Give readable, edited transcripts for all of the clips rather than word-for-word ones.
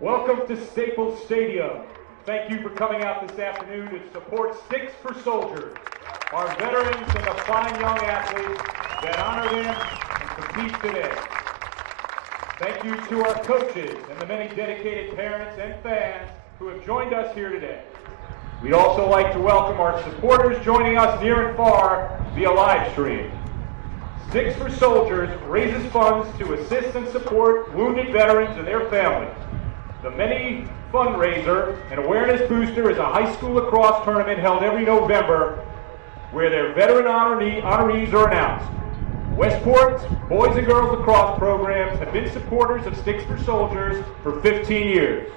Welcome to Staples Stadium. Thank you for coming out this afternoon to support Sticks for Soldiers, our veterans and the fine young athletes that honor them and compete today. Thank you to our coaches and the many dedicated parents and fans who have joined us here today. We'd also like to welcome our supporters joining us near and far via live stream. Sticks for Soldiers raises funds to assist and support wounded veterans and their families. The Many fundraiser and awareness booster is a high school lacrosse tournament held every November where their veteran honorees are announced. Westport's Boys and Girls Lacrosse programs have been supporters of Sticks for Soldiers for 15 years.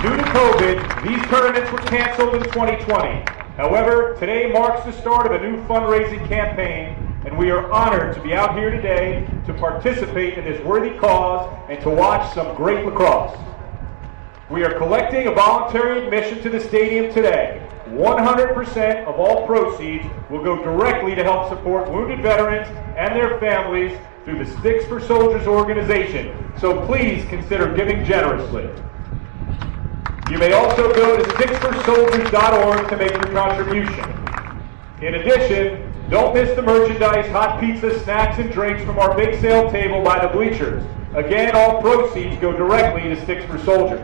Due to COVID, these tournaments were canceled in 2020. However, today marks the start of a new fundraising campaign, and we are honored to be out here today to participate in this worthy cause and to watch some great lacrosse. We are collecting a voluntary admission to the stadium today. 100% of all proceeds will go directly to help support wounded veterans and their families through the Sticks for Soldiers organization, so please consider giving generously. You may also go to sticksforsoldiers.org to make your contribution. In addition, don't miss the merchandise, hot pizza, snacks, and drinks from our big sale table by the bleachers. Again, all proceeds go directly to Sticks for Soldiers.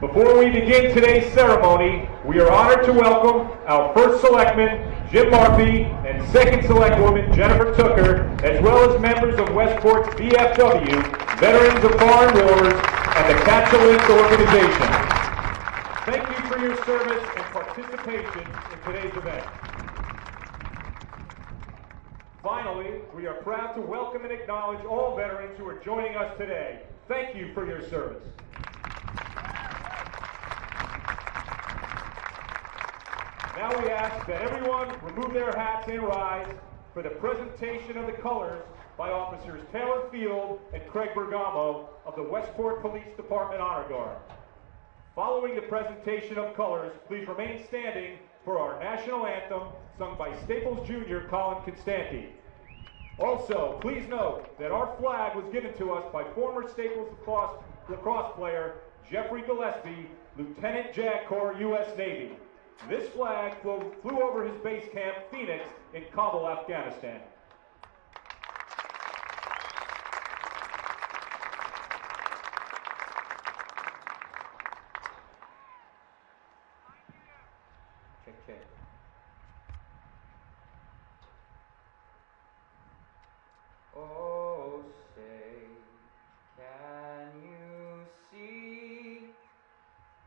Before we begin today's ceremony, we are honored to welcome our first selectman, Jim Murphy, and second selectwoman, Jennifer Tooker, as well as members of Westport's VFW, Veterans of Foreign Wars, and the Catch a Lynch organization. Thank you for your service and participation in today's event. Finally, we are proud to welcome and acknowledge all veterans who are joining us today. Thank you for your service. Now we ask that everyone remove their hats and rise for the presentation of the colors by Officers Taylor Field and Craig Bergamo of the Westport Police Department Honor Guard. Following the presentation of colors, please remain standing for our national anthem sung by Staples Jr. Colin Constanti. Also, please note that our flag was given to us by former Staples lacrosse player Jeffrey Gillespie, Lieutenant JAG Corps, U.S. Navy. This flag flew over his base camp, Phoenix, in Kabul, Afghanistan. Check, check. Oh, say, can you see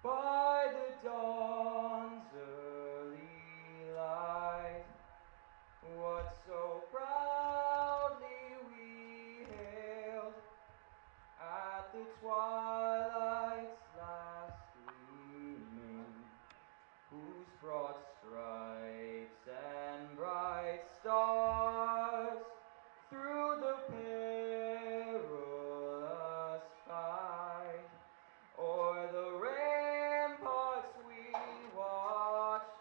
by the dawn's early light what so proudly we hailed at the twilight's last gleaming, whose broad stripes and bright stars through the perilous fight o'er the ramparts we watched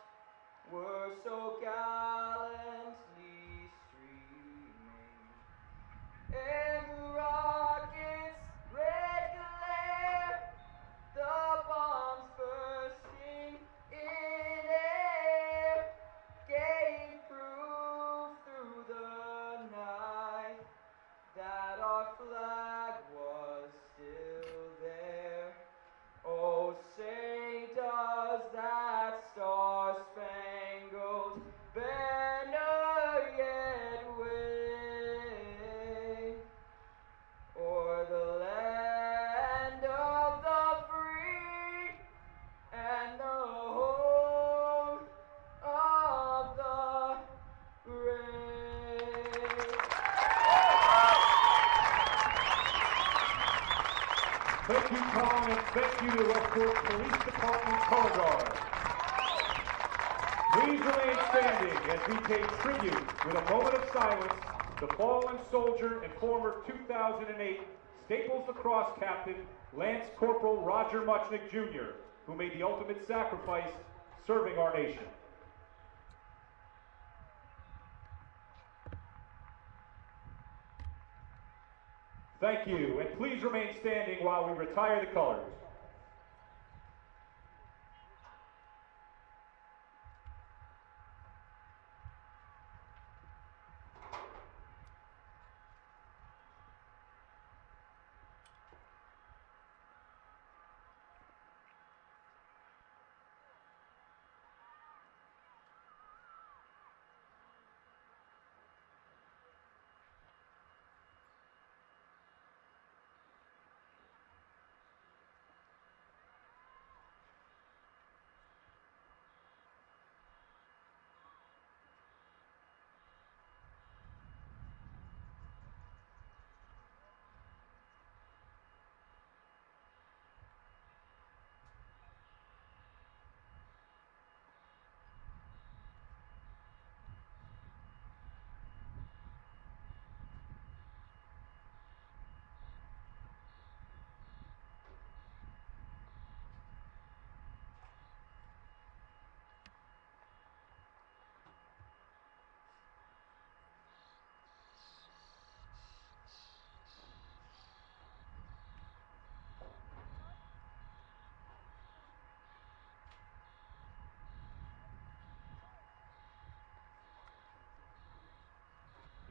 were so gallantly streaming, and the rocket's red glare, the bombs bursting in air, gave proof through the night that our flag was still there. Oh, say does that star-spangled banner yet wave o'er the land of the free and the home of the brave? Thank you, Colin, and thank you to the Westport Police Department Color Guard. Please remain standing as we pay tribute with a moment of silence to fallen soldier and former 2008 Staples lacrosse captain Lance Corporal Roger Muchnick Jr., who made the ultimate sacrifice serving our nation. Thank you, and please remain standing while we retire the colors.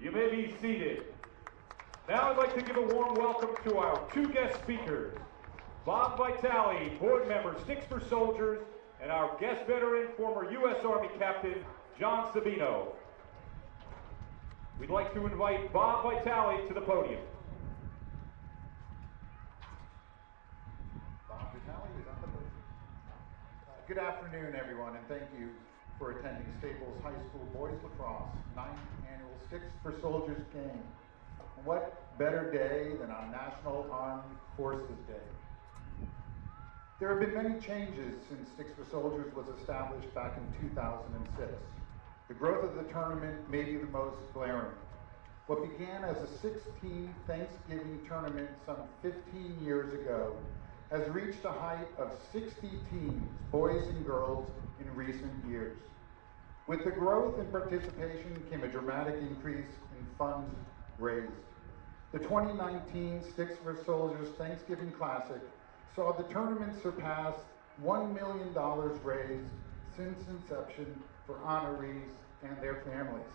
You may be seated. Now I'd like to give a warm welcome to our two guest speakers, Bob Vitale, board member, Sticks for Soldiers, and our guest veteran, former U.S. Army Captain, John Sabino. We'd like to invite Bob Vitale to the podium. Bob Vitale is on the podium. Good afternoon, everyone, and thank you for attending Staples High School Boys Lacrosse 9th Annual Sticks for Soldiers game. And what better day than on National Armed Forces Day? There have been many changes since Sticks for Soldiers was established back in 2006. The growth of the tournament may be the most glaring. What began as a 16 Thanksgiving tournament some 15 years ago has reached a height of 60 teams, boys and girls, in recent years. With the growth and participation came a dramatic increase in funds raised. The 2019 Sticks for Soldiers Thanksgiving Classic saw the tournament surpass $1 million raised since inception for honorees and their families.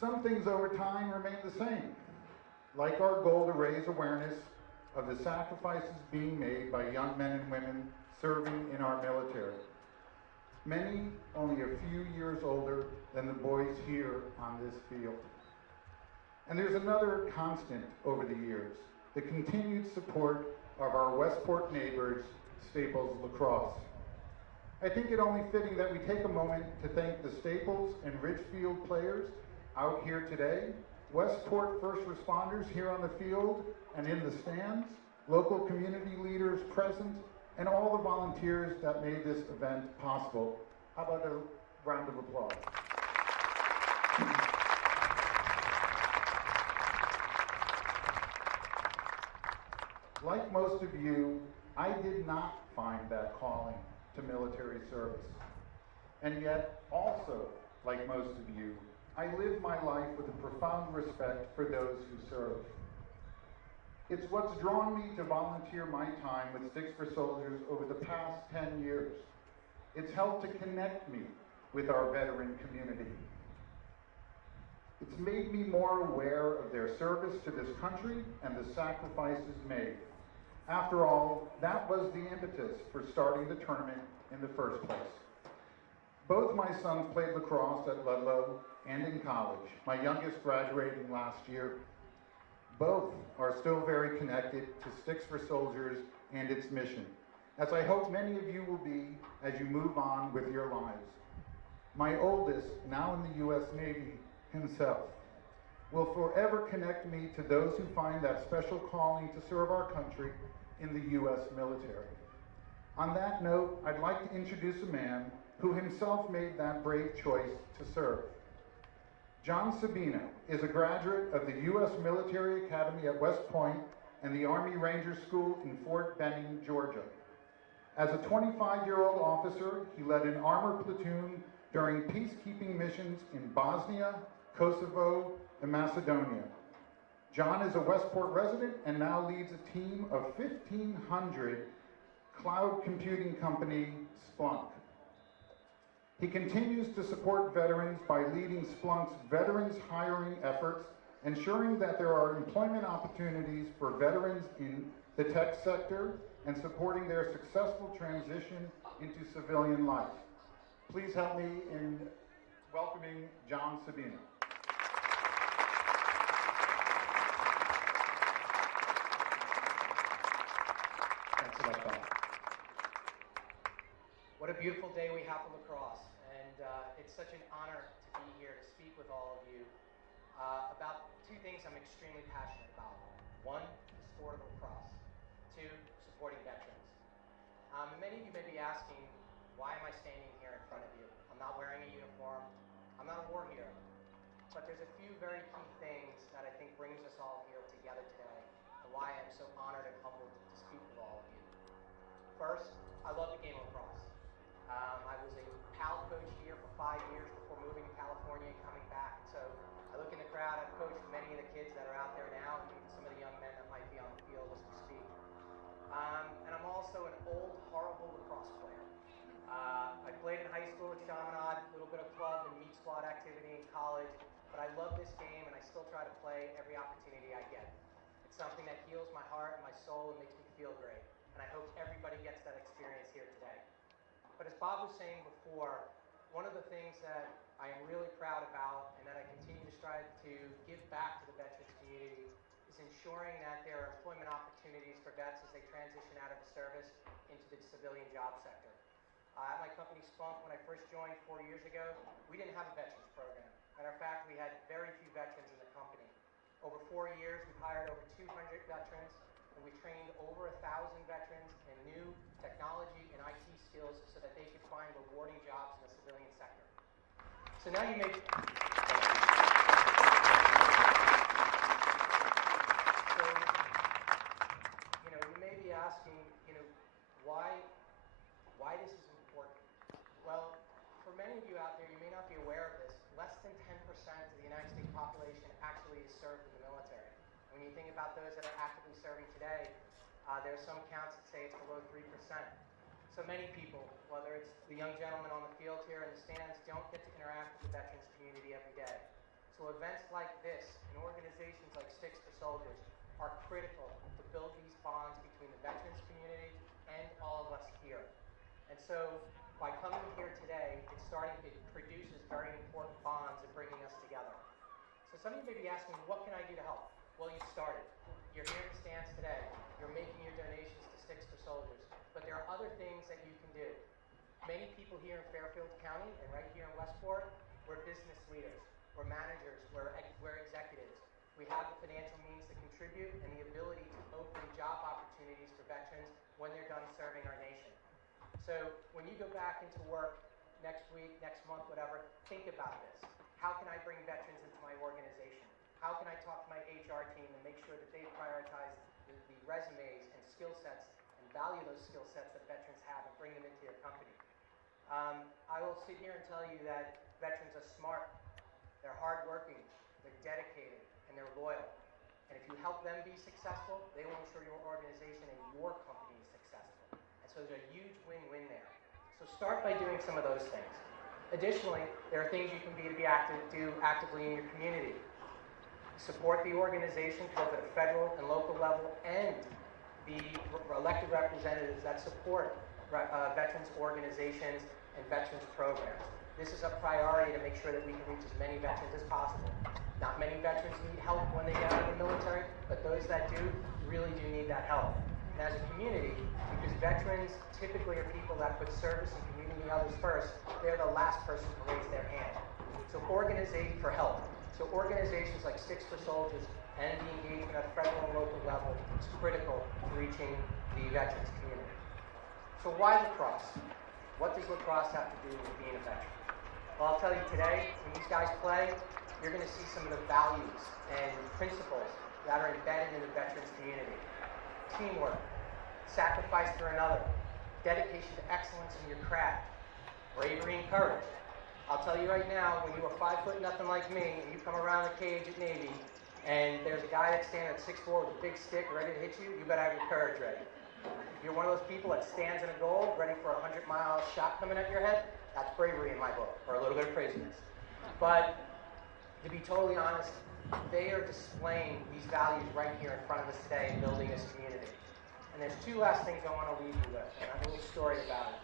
Some things over time remain the same, like our goal to raise awareness of the sacrifices being made by young men and women serving in our military. Many only a few years older than the boys here on this field. And there's another constant over the years, the continued support of our Westport neighbors, Staples Lacrosse. I think it only fitting that we take a moment to thank the Staples and Ridgefield players out here today, Westport first responders here on the field and in the stands, local community leaders present, and all the volunteers that made this event possible. How about a round of applause? Like most of you, I did not find that calling to military service. And yet, also, like most of you, I live my life with a profound respect for those who serve. It's what's drawn me to volunteer my time with Sticks for Soldiers over the past 10 years. It's helped to connect me with our veteran community. It's made me more aware of their service to this country and the sacrifices made. After all, that was the impetus for starting the tournament in the first place. Both my sons played lacrosse at Ludlow and in college, my youngest graduating last year. Both are still very connected to Sticks for Soldiers and its mission, as I hope many of you will be as you move on with your lives. My oldest, now in the U.S. Navy himself, will forever connect me to those who find that special calling to serve our country in the U.S. military. On that note, I'd like to introduce a man who himself made that brave choice to serve. John Sabino is a graduate of the U.S. Military Academy at West Point and the Army Ranger School in Fort Benning, Georgia. As a 25-year-old officer, he led an armor platoon during peacekeeping missions in Bosnia, Kosovo, and Macedonia. John is a Westport resident and now leads a team of 1,500 cloud computing company Splunk. He continues to support veterans by leading Splunk's veterans hiring efforts, ensuring that there are employment opportunities for veterans in the tech sector and supporting their successful transition into civilian life. Please help me in welcoming John Sabino. Thanks so much, Bob. What a beautiful day we have for lacrosse, and it's such an honor to be here to speak with all of you about two things I'm extremely passionate about. One, the sport of lacrosse. Two, supporting veterans. And many of you may be asking, why am I standing here in front of you? I'm not wearing a uniform. I'm not a war hero. But there's a few very key things that I think brings us all here together today, and why I'm so honored and humbled to speak with all of you. First, I love the game of lacrosse. I was a PAL coach here for 5 years before moving to California and coming back. So I look in the crowd, I've coached many of the kids that are out there now, and even some of the young men that might be on the field as we speak. And I'm also an old, horrible lacrosse player. I played in high school at Chaminade, a little bit of club and meet squad activity in college, but I love this game and I still try to play every opportunity I get. It's something that heals my heart and my soul and makes me feel great. And I hope everybody gets that experience here today. But as Bob was saying before, one of the things that I am really proud about and that I continue to strive to give back to the veterans community is ensuring that there are employment opportunities for vets as they transition out of the service into the civilian job sector. At my company Splunk, when I first joined 4 years ago, we didn't have a veterans program. Matter of fact, we had very few veterans in the company. Over 4 years, we've hired over 200 veterans, and we trained over 1,000 veterans in new technology and IT skills so that they could find rewarding jobs in the civilian sector. So now you may... you may be asking, why this is important. Well, for many of you out there, you may not be aware of this, less than 10% of the United States population actually is served in the military. When you think about those that are actively serving today, there are some counts that say it's below 3%. So many people, whether it's the young gentleman on the field here in the stands, don't get to interact with the veterans community every day. So events like this and organizations like Sticks for Soldiers are critical to build these bonds between the veterans community and all of us here. And so by coming here today, it produces very important bonds and bringing us together. So some of you may be asking, what can I do to help? Well, you've started. You're here in the stands today. You're making your donations to Sticks for Soldiers. But there are other things that you can do. Many people here in Fairfield County and right here in Westport, we're business leaders, we're managers, we're executives. We have the financial means to contribute and the ability to open job opportunities for veterans when they're done serving our nation. So when you go back into work next week, next month, whatever, think about this. How can I bring veterans into my organization? How can I talk to my HR team and make sure that they prioritize the resumes and skill sets and value those skill sets that veterans have and bring them into your company? I will sit here and tell you that veterans are smart, they're hardworking, they're dedicated, and they're loyal. And if you help them be successful, they will ensure your organization and your company is successful. And so there's a huge win-win there. So start by doing some of those things. Additionally, there are things you can do actively in your community. Support the organization both at a federal and local level, and the elected representatives that support veterans organizations and veterans programs. This is a priority to make sure that we can reach as many veterans as possible. Not many veterans need help when they get out of the military, but those that do really do need that help. And as a community, because veterans typically are people that put service and community and others first, they're the last person to raise their hand. So organizing for help. So organizations like Sticks for Soldiers and the engagement at federal and local level is critical to reaching the veterans community. So why lacrosse? What does lacrosse have to do with being a veteran? Well, I'll tell you today, when these guys play, you're going to see some of the values and principles that are embedded in the veterans community. Teamwork, sacrifice for another, dedication to excellence in your craft, bravery and courage. I'll tell you right now, when you are 5 foot nothing like me and you come around the cage at Navy, and there's a guy that's standing at 6'4" with a big stick ready to hit you, you better have your courage ready. If you're one of those people that stands in a goal ready for a 100-mile shot coming at your head, that's bravery in my book, or a little bit of craziness. But to be totally honest, they are displaying these values right here in front of us today and building this community. And there's two last things I want to leave you with, and I have a little story about it.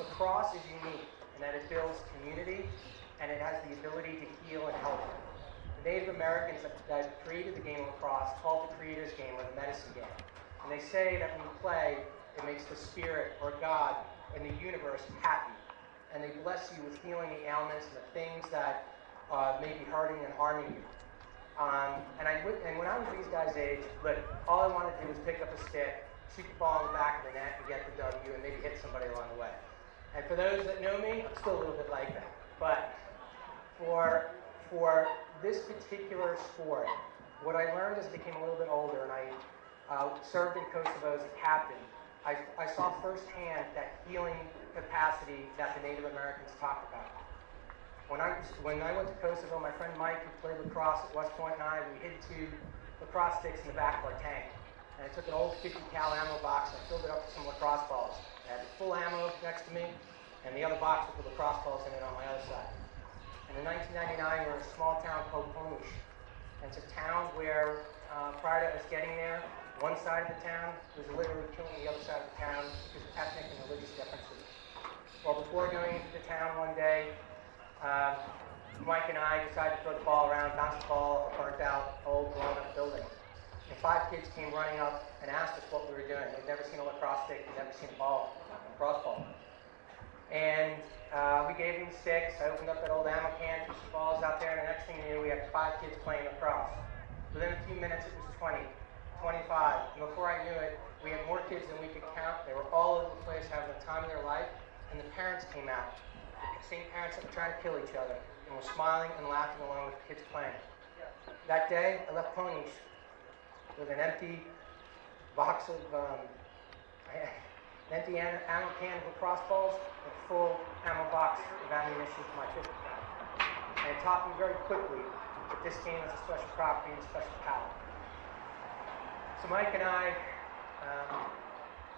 Lacrosse is unique in that it builds community and it has the ability to heal and help. The Native Americans that created the game of lacrosse called the creator's game or the medicine game. And they say that when you play, it makes the spirit or God and the universe happy. And they bless you with healing the ailments and the things that may be hurting and harming you. And when I was these guys' age, look, all I wanted to do was pick up a stick, shoot the ball in the back of the net and get the W and maybe hit somebody along the way. And for those that know me, I'm still a little bit like that. But for this particular sport, what I learned as I became a little bit older and I served in Kosovo as a captain, I saw firsthand that healing capacity that the Native Americans talked about. When I went to Kosovo, my friend Mike, who played lacrosse at West Point, and I, we hid 2 lacrosse sticks in the back of our tank. And I took an old 50 cal ammo box and I filled it up with some lacrosse balls. I had the full ammo next to me, and the other box with the lacrosse balls in it on my other side. And in 1999, we were in a small town called Kolsey. And it's a town where, prior to us getting there, one side of the town was literally killing the other side of the town because of ethnic and religious differences. Well, before going into the town one day, Mike and I decided to throw the ball around, bounce the ball, a burnt out, old, blown-up building. And 5 kids came running up and asked us what we were doing. They'd never seen a lacrosse stick, they'd never seen a ball, a lacrosse ball. And we gave them sticks. I opened up that old ammo can, threw some balls out there, and the next thing you knew, we had 5 kids playing lacrosse. Within a few minutes, it was 20, 25, and before I knew it, we had more kids than we could count. They were all over the place having the time of their life, and the parents came out. The same parents that were trying to kill each other, and were smiling and laughing along with the kids playing. That day, I left Ponies with an empty box of, an empty ammo can of lacrosse balls, and a full ammo box of ammunition for my 50 cal. And it taught me very quickly that this game is a special property and a special power. So Mike and I,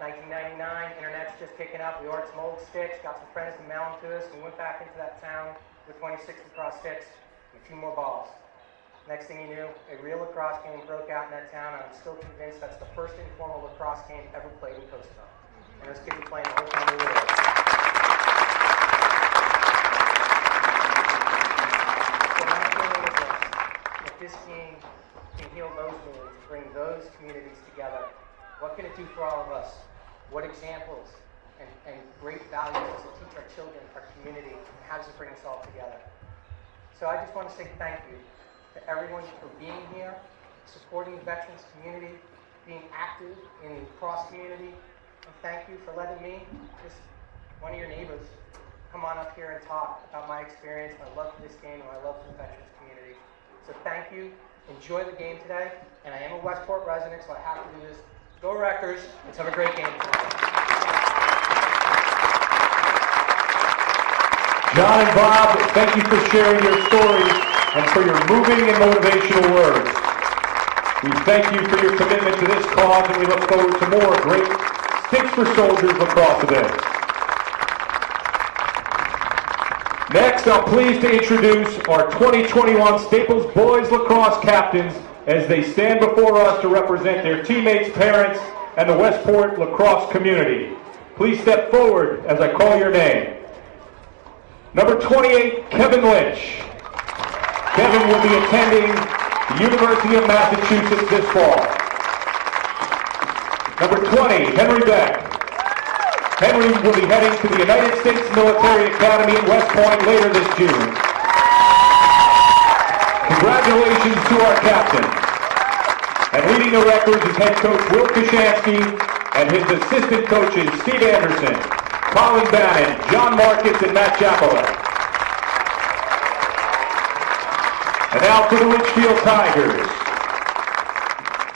1999, internet's just kicking up. We ordered some old sticks, got some friends to mail them to us, and we went back into that town with 26 lacrosse sticks and a few more balls. Next thing you knew, a real lacrosse game broke out in that town, and I'm still convinced that's the first informal lacrosse game ever played in Kosovo. And those kids were playing the whole time we were there. So my feeling is this: if this game can heal those wounds, bring those communities together, what can it do for all of us? What examples and great values does it teach our children, our community, and how does it bring us all together? So I just want to say thank you to everyone for being here, supporting the veterans community, being active in the lacrosse community, and thank you for letting me, just one of your neighbors, come on up here and talk about my experience, my love for this game, and my love for the veterans community. So thank you. Enjoy the game today, and I am a Westport resident, so I have to do this. Go Wreckers. Let's have a great game tonight. John and Bob, thank you for sharing your stories and for your moving and motivational words. We thank you for your commitment to this cause, and we look forward to more great Sticks for Soldiers lacrosse events. Next, I'm pleased to introduce our 2021 Staples Boys Lacrosse captains as they stand before us to represent their teammates, parents, and the Westport lacrosse community. Please step forward as I call your name. Number 28, Kevin Lynch. Kevin will be attending the University of Massachusetts this fall. Number 20, Henry Beck. Henry will be heading to the United States Military Academy at West Point later this June. Congratulations to our captain. And leading the records is head coach Will Kashansky and his assistant coaches Steve Anderson, Colin Bannon, John Marcus, and Matt Chapela. And now for the Ridgefield Tigers.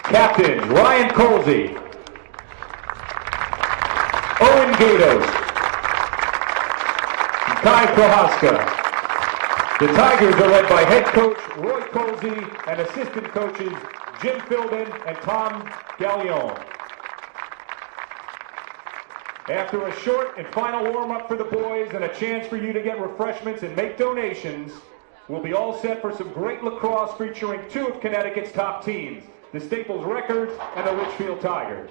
Captain Ryan Kolsey. Owen Gatos. Kai Prohaska. The Tigers are led by head coach Roy Kolsey and assistant coaches Jim Philbin and Tom Gallione. After a short and final warm-up for the boys and a chance for you to get refreshments and make donations, we'll be all set for some great lacrosse featuring two of Connecticut's top teams, the Staples Records and the Ridgefield Tigers.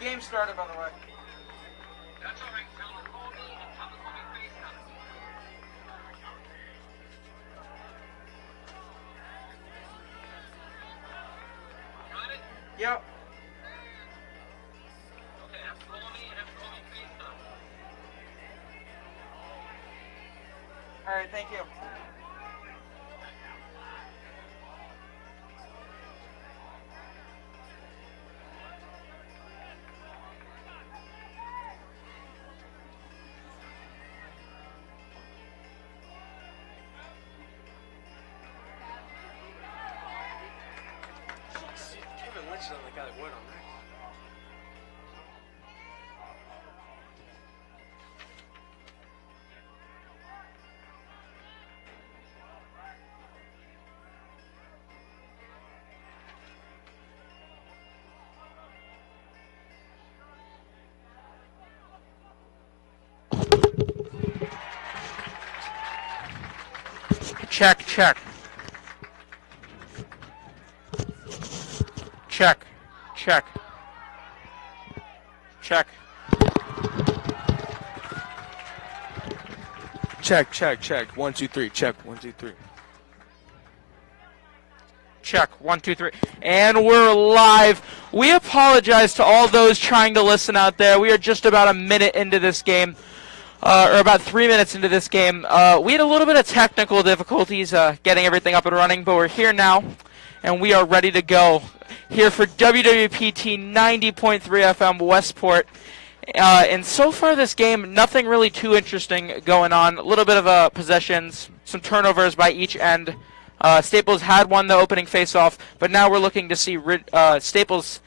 game started, by the way. That's all right. Tell them to call me and tell them to call me FaceTime. Got it? Yep. Okay, have to call me and have to call me FaceTime. All right, thank you. Kevin Lynch is the guy that went on that. Check, check. Check, check. Check. Check, check, check. 1, 2, 3. Check. 1, 2, 3. Check. 1, 2, 3. And we're live. We apologize to all those trying to listen out there. We are just about a minute into this game. Or about 3 minutes into this game. We had a little bit of technical difficulties getting everything up and running, but we're here now, and we are ready to go. Here for WWPT 90.3 FM Westport. And so far this game, nothing really too interesting going on. A little bit of possessions, some turnovers by each end. Staples had won the opening faceoff, but now we're looking to see Staples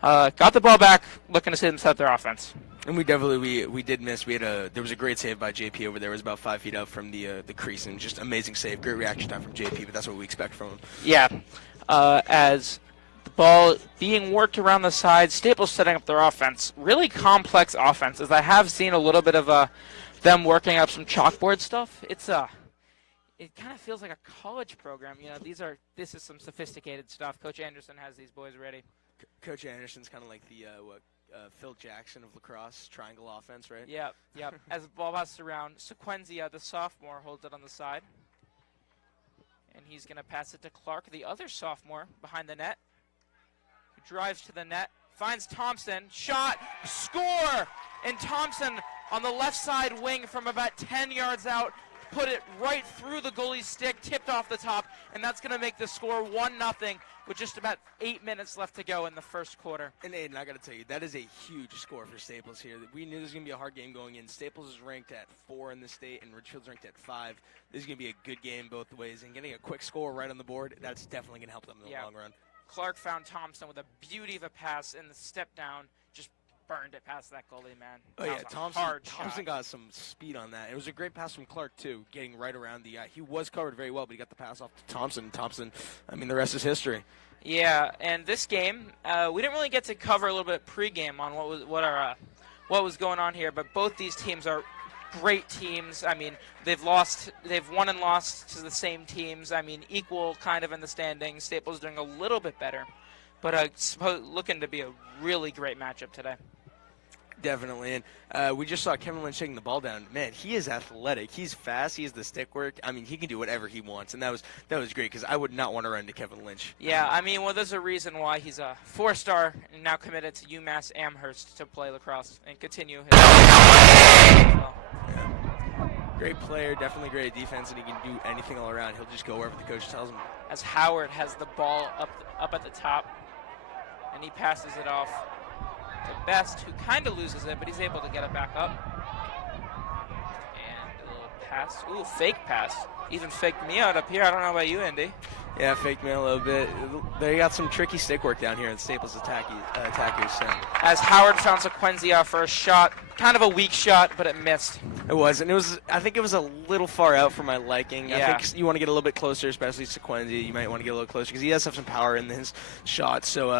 got the ball back, looking to see them set their offense. And we definitely we did miss. There was a great save by JP over there. It was about 5 feet out from the crease, and just amazing save. Great reaction time from JP, but that's what we expect from him. Yeah, as the ball being worked around the side, Staples setting up their offense. Really complex offense, as I have seen a little bit of them working up some chalkboard stuff. It kind of feels like a college program. You know, this is some sophisticated stuff. Coach Anderson has these boys ready. Coach Anderson's kind of like the Phil Jackson of lacrosse, triangle offense, right? Yep. As the ball passes around, Sequenzia, the sophomore, holds it on the side. And he's going to pass it to Clark, the other sophomore, behind the net. Who drives to the net, finds Thompson, shot, score! And Thompson on the left side wing from about 10 yards out, put it right through the goalie's stick, tipped off the top, and that's going to make the score 1-0 with just about 8 minutes left to go in the first quarter. And Aiden, I got to tell you, that is a huge score for Staples here. We knew this was going to be a hard game going in. Staples is ranked at 4 in the state, and Ridgefield's ranked at 5. This is going to be a good game both ways, and getting a quick score right on the board, that's definitely going to help them in the long run. Clark found Thompson with a beauty of a pass in the step down, just burned it past that goalie, man. Oh, that yeah, Thompson got some speed on that. It was a great pass from Clark, too, getting right around the he was covered very well, but he got the pass off to Thompson. Thompson, I mean, the rest is history. Yeah, and this game, we didn't really get to cover a little bit pregame on what was going on here, but both these teams are great teams. I mean, they've won and lost to the same teams. I mean, equal kind of in the standings. Staples doing a little bit better, but looking to be a really great matchup today. Definitely, and we just saw Kevin Lynch taking the ball down. Man, he is athletic. He's fast. He has the stick work. I mean, he can do whatever he wants, and that was great because I would not want to run into Kevin Lynch. Yeah, I mean, well, there's a reason why he's a 4-star and now committed to UMass Amherst to play lacrosse and continue his well. Yeah. Great player, definitely great at defense, and he can do anything all around. He'll just go wherever the coach tells him. As Howard has the ball up at the top, and he passes it off to Best, who kind of loses it, but he's able to get it back up. And a little pass. Ooh, fake pass. Even faked me out up here. I don't know about you, Andy. Yeah, faked me a little bit. They got some tricky stick work down here in Staples attackers. So. As Howard found Sequenzia for a shot. Kind of a weak shot, but it missed. It was, and I think it was a little far out for my liking. Yeah. I think you want to get a little bit closer, especially Sequenzia. You might want to get a little closer because he does have some power in his shot. So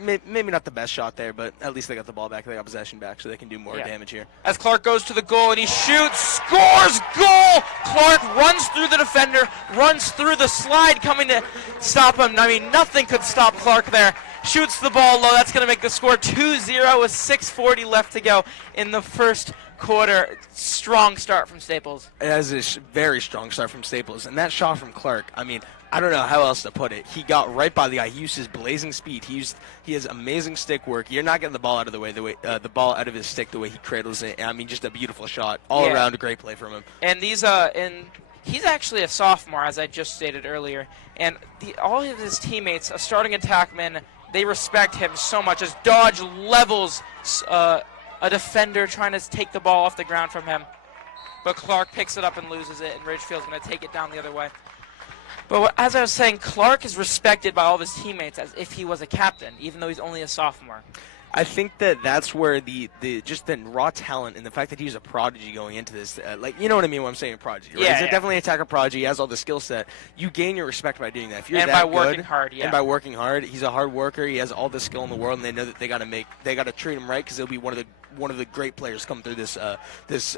maybe not the best shot there, but at least they got the ball back. They got possession back, so they can do more damage here. As Clark goes to the goal, and he shoots, scores, goal! Clark runs through the defender, runs through the slide coming to stop him. I mean, nothing could stop Clark there. shoots the ball low. That's going to make the score 2-0 with 6:40 left to go in the first quarter. Strong start from Staples. It has a very strong start from Staples. And that shot from Clark, I mean, I don't know how else to put it. He got right by the guy. He used his blazing speed. He has amazing stick work. You're not getting the ball out of the way the ball out of his stick the way he cradles it. I mean, just a beautiful shot all around. A great play from him. And he's actually a sophomore, as I just stated earlier. And all of his teammates, a starting attackman, they respect him so much as Dodge levels a defender trying to take the ball off the ground from him. But Clark picks it up and loses it, and Ridgefield's going to take it down the other way. But as I was saying, Clark is respected by all of his teammates as if he was a captain, even though he's only a sophomore. I think that's where the raw talent and the fact that he's a prodigy going into this, you know what I mean when I'm saying prodigy, right? He's definitely an attacker prodigy. He has all the skill set. You gain your respect by doing that. If you're and that by working good, hard, yeah. And by working hard, he's a hard worker. He has all the skill in the world, and they know that they got to treat him right because he'll be one of the great players come through this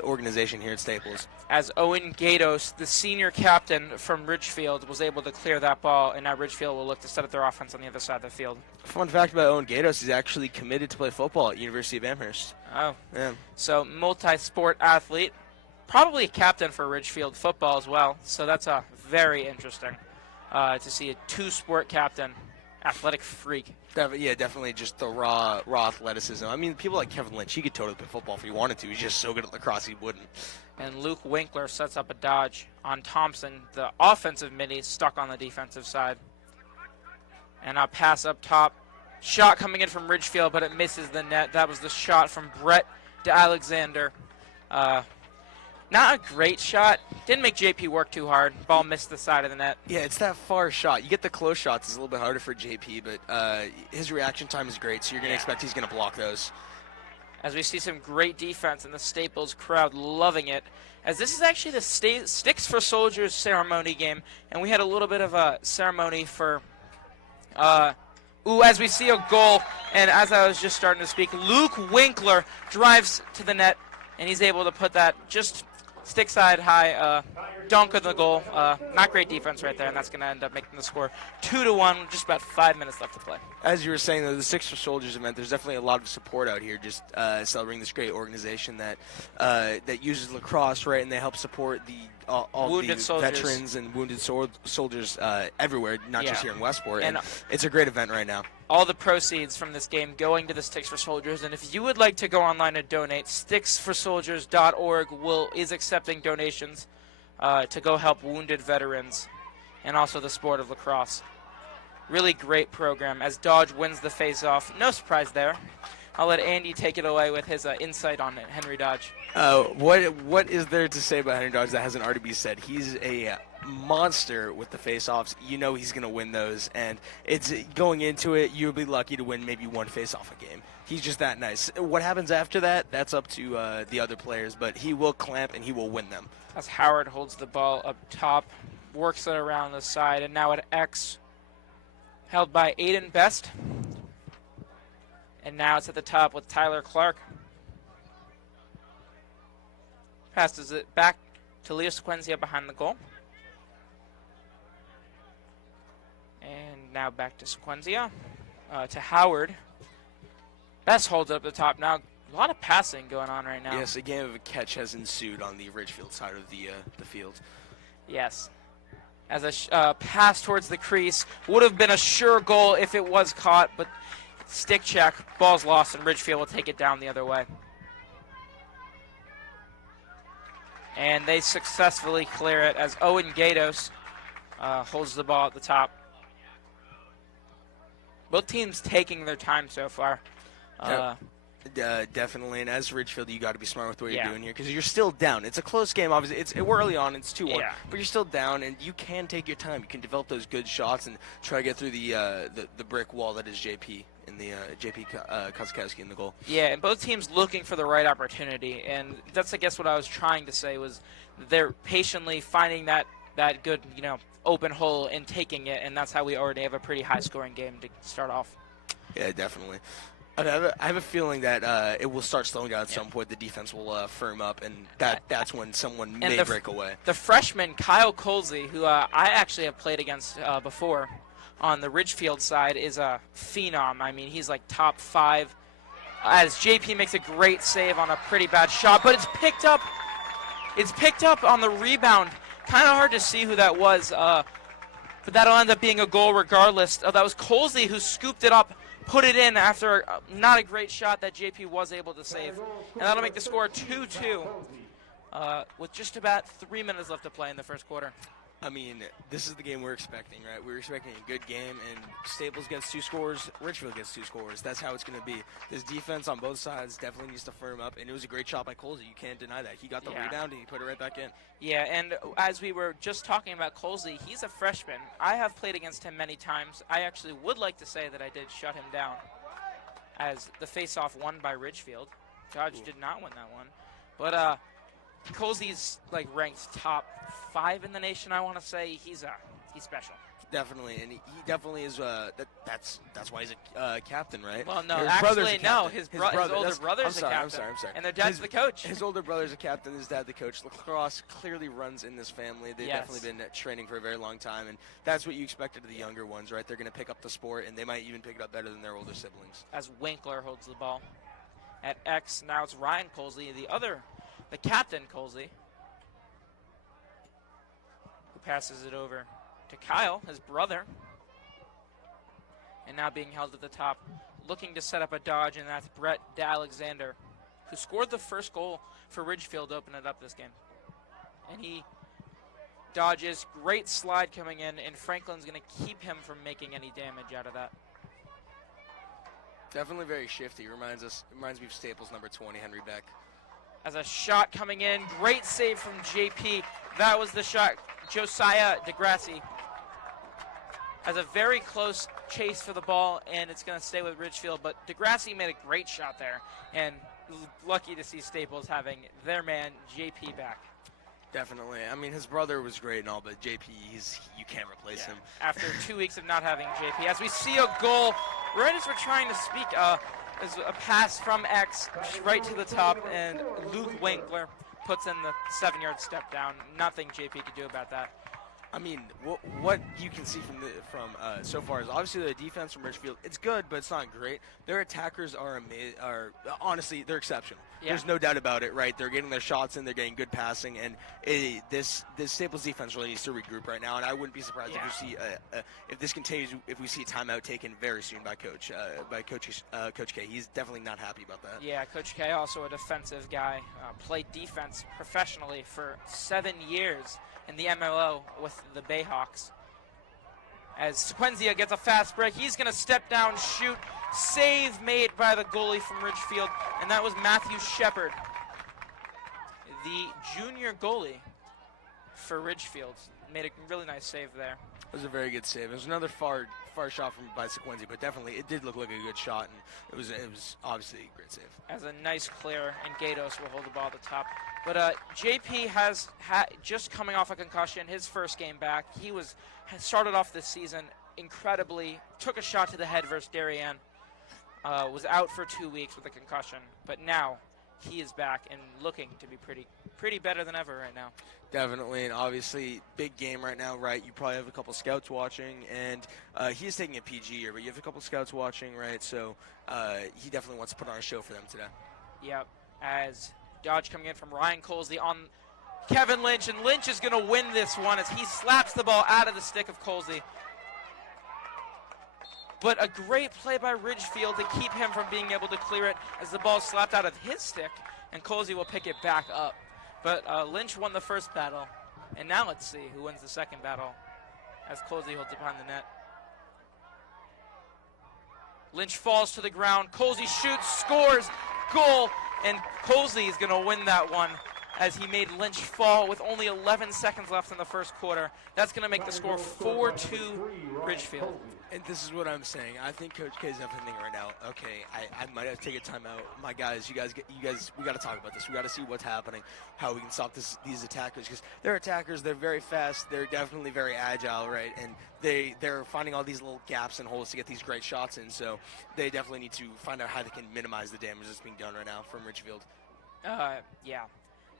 organization here at Staples. As Owen Gatos, the senior captain from Ridgefield, was able to clear that ball, and now Ridgefield will look to set up their offense on the other side of the field. Fun fact about Owen Gatos, he's actually committed to play football at University of Amherst. Oh. Yeah. So multi-sport athlete, probably a captain for Ridgefield football as well. So that's very interesting to see a two-sport captain, athletic freak. Definitely just the raw athleticism. I mean, people like Kevin Lynch, he could totally play football if he wanted to. He's just so good at lacrosse, he wouldn't. And Luke Winkler sets up a dodge on Thompson. The offensive midi stuck on the defensive side. And a pass up top. Shot coming in from Ridgefield, but it misses the net. That was the shot from Brett to Alexander. Not a great shot. Didn't make JP work too hard. Ball missed the side of the net. Yeah, it's that far shot. You get the close shots. It's a little bit harder for JP, but his reaction time is great, so you're going to expect he's going to block those. As we see some great defense and the Staples crowd loving it. As this is actually the Sticks for Soldiers ceremony game, and we had a little bit of a ceremony for... as we see a goal, and as I was just starting to speak, Luke Winkler drives to the net, and he's able to put that just stick side high dunk of the goal. Not great defense right there, and that's going to end up making the score 2-1 with just about 5 minutes left to play. As you were saying, though, the Six for Soldiers event, there's definitely a lot of support out here just celebrating this great organization that uses lacrosse, right, and they help support all wounded the soldiers. veterans and wounded soldiers everywhere, not just here in Westport. And it's a great event right now. All the proceeds from this game going to the Sticks for Soldiers, and if you would like to go online and donate, sticksforsoldiers.org is accepting donations to go help wounded veterans and also the sport of lacrosse. Really great program as Dodge wins the face-off. No surprise there. I'll let Andy take it away with his insight on it. Henry Dodge. What is there to say about Henry Dodge that hasn't already been said? He's a monster with the face-offs. You know he's going to win those, and it's going into it, you'll be lucky to win maybe one face-off a game. He's just that nice. What happens after that, that's up to the other players, but he will clamp and he will win them. As Howard holds the ball up top, works it around the side, and now at X, held by Aiden Best. And now it's at the top with Tyler Clark. Passes it back to Leo Sequenzia behind the goal. And now back to Sequenzia, to Howard. Best holds it up the top now. A lot of passing going on right now. Yes, a game of a catch has ensued on the Ridgefield side of the field. Yes. As a pass towards the crease. Would have been a sure goal if it was caught, but stick check. Ball's lost, and Ridgefield will take it down the other way. And they successfully clear it as Owen Gatos holds the ball at the top. Both teams taking their time so far. Definitely, and as Ridgefield, you got to be smart with what you're doing here because you're still down. It's a close game, obviously. We're early on, it's 2-1, but you're still down, and you can take your time. You can develop those good shots and try to get through the brick wall that is JP in the JP Kozakowski in the goal. Yeah, and both teams looking for the right opportunity, and that's I guess what I was trying to say was they're patiently finding that good open hole and taking it, and that's how we already have a pretty high-scoring game to start off. Yeah, definitely. I have a feeling that it will start slowing down at some point. The defense will firm up, and that's when someone may break away. The freshman, Kyle Colzley, who I actually have played against before, on the Ridgefield side is a phenom. I mean, he's like top 5. As JP makes a great save on a pretty bad shot, but it's picked up. It's picked up on the rebound. Kind of hard to see who that was, but that'll end up being a goal regardless. That was Kolsey who scooped it up, put it in after not a great shot that JP was able to save. And that'll make the score 2-2 with just about 3 minutes left to play in the first quarter. I mean, this is the game we're expecting, right? We're expecting a good game, and Staples gets 2 scores, Ridgefield gets 2 scores. That's how it's going to be. This defense on both sides definitely needs to firm up, and it was a great shot by Kolsey. You can't deny that. He got the rebound, and he put it right back in. Yeah, and as we were just talking about Kolsey, he's a freshman. I have played against him many times. I actually would like to say that I did shut him down as the face-off won by Ridgefield. Dodge did not win that one. But Kolsey's like ranked top 5 in the nation, I want to say. He's special. Definitely, and he definitely is. That's why he's a captain, right? Well, no, his actually, no. His older brother's a captain. I'm sorry. And their dad's the coach. His older brother's a captain. His dad the coach. Lacrosse clearly runs in this family. They've definitely been training for a very long time, and that's what you expected of the younger ones, right? They're going to pick up the sport, and they might even pick it up better than their older siblings. As Winkler holds the ball at X, now it's Ryan Colzley, the captain Colzley, who passes it over to Kyle, his brother. And now being held at the top, looking to set up a dodge, and that's Brett D'Alexander, who scored the first goal for Ridgefield to open it up this game. And he dodges, great slide coming in, and Franklin's going to keep him from making any damage out of that. Definitely very shifty. Reminds me of Staples number 20, Henry Beck. As a shot coming in, great save from JP. That was the shot. Josiah DeGrassi has a very close chase for the ball, and it's going to stay with Ridgefield. But DeGrassi made a great shot there, and lucky to see Staples having their man JP back. Definitely. I mean, his brother was great and all, but JP, you can't replace him. After 2 weeks of not having JP, as we see a goal, right as we're trying to speak, is a pass from X right to the top, and Luke Winkler puts in the 7-yard step down. Nothing JP could do about that. I mean, what you can see from so far is obviously the defense from Ridgefield. It's good, but it's not great. Their attackers are honestly, they're exceptional. Yeah. There's no doubt about it, right? They're getting their shots in, they're getting good passing, and this Staples defense really needs to regroup right now. And I wouldn't be surprised if you see if this continues, if we see a timeout taken very soon by Coach K. He's definitely not happy about that. Yeah, Coach K, also a defensive guy, played defense professionally for 7 years in the MLO with the Bayhawks. As Sequenzia gets a fast break, he's going to step down, shoot, save made by the goalie from Ridgefield, and that was Matthew Shepard, the junior goalie for Ridgefield. Made a really nice save there. It was a very good save. It was another far shot by Sequenzia, but definitely it did look like a good shot, and it was obviously a great save. As a nice clear, and Gatos will hold the ball at the top. But JP has just coming off a concussion, his first game back. He started off this season incredibly, took a shot to the head versus Darien, was out for 2 weeks with a concussion, but now he is back and looking to be pretty better than ever right now. Definitely, and obviously, big game right now, right? You probably have a couple scouts watching, and he is taking a PG year, but you have a couple scouts watching, right? So he definitely wants to put on a show for them today. Yep, as dodge coming in from Ryan Colzley on Kevin Lynch, and Lynch is going to win this one as he slaps the ball out of the stick of Colzley. But a great play by Ridgefield to keep him from being able to clear it as the ball slapped out of his stick, and Colzley will pick it back up. But Lynch won the first battle, and now let's see who wins the second battle as Colzley holds it behind the net. Lynch falls to the ground, Colzley shoots, scores, goal, and Colzley is going to win that one as he made Lynch fall with only 11 seconds left in the first quarter. That's going to make the score 4-2 Ridgefield. And this is what I'm saying. I think Coach K is definitely thinking right now, okay, I might have to take a timeout. My guys, you guys, we got to talk about this. We got to see what's happening, how we can stop these attackers, because they're attackers. They're very fast. They're definitely very agile, right? And they're finding all these little gaps and holes to get these great shots in. So they definitely need to find out how they can minimize the damage that's being done right now from Ridgefield. Yeah.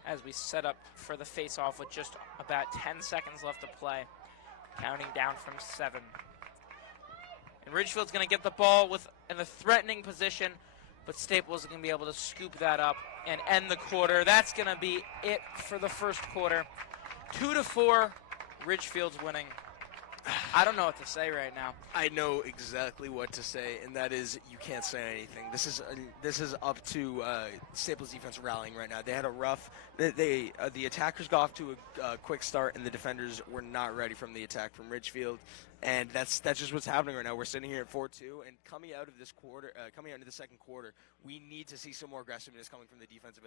As we set up for the face-off with just about 10 seconds left to play, counting down from 7. And Ridgefield's going to get the ball in a threatening position, but Staples is going to be able to scoop that up and end the quarter. That's going to be it for the first quarter. 2-4, Ridgefield's winning. I don't know what to say right now. I know exactly what to say, and that is you can't say anything. This is up to Staples defense rallying right now. They had a rough. The attackers got off to a quick start, and the defenders were not ready from the attack from Ridgefield, and that's just what's happening right now. We're sitting here at 4-2, and coming out of this quarter, coming out into the second quarter, we need to see some more aggressiveness coming from the defensive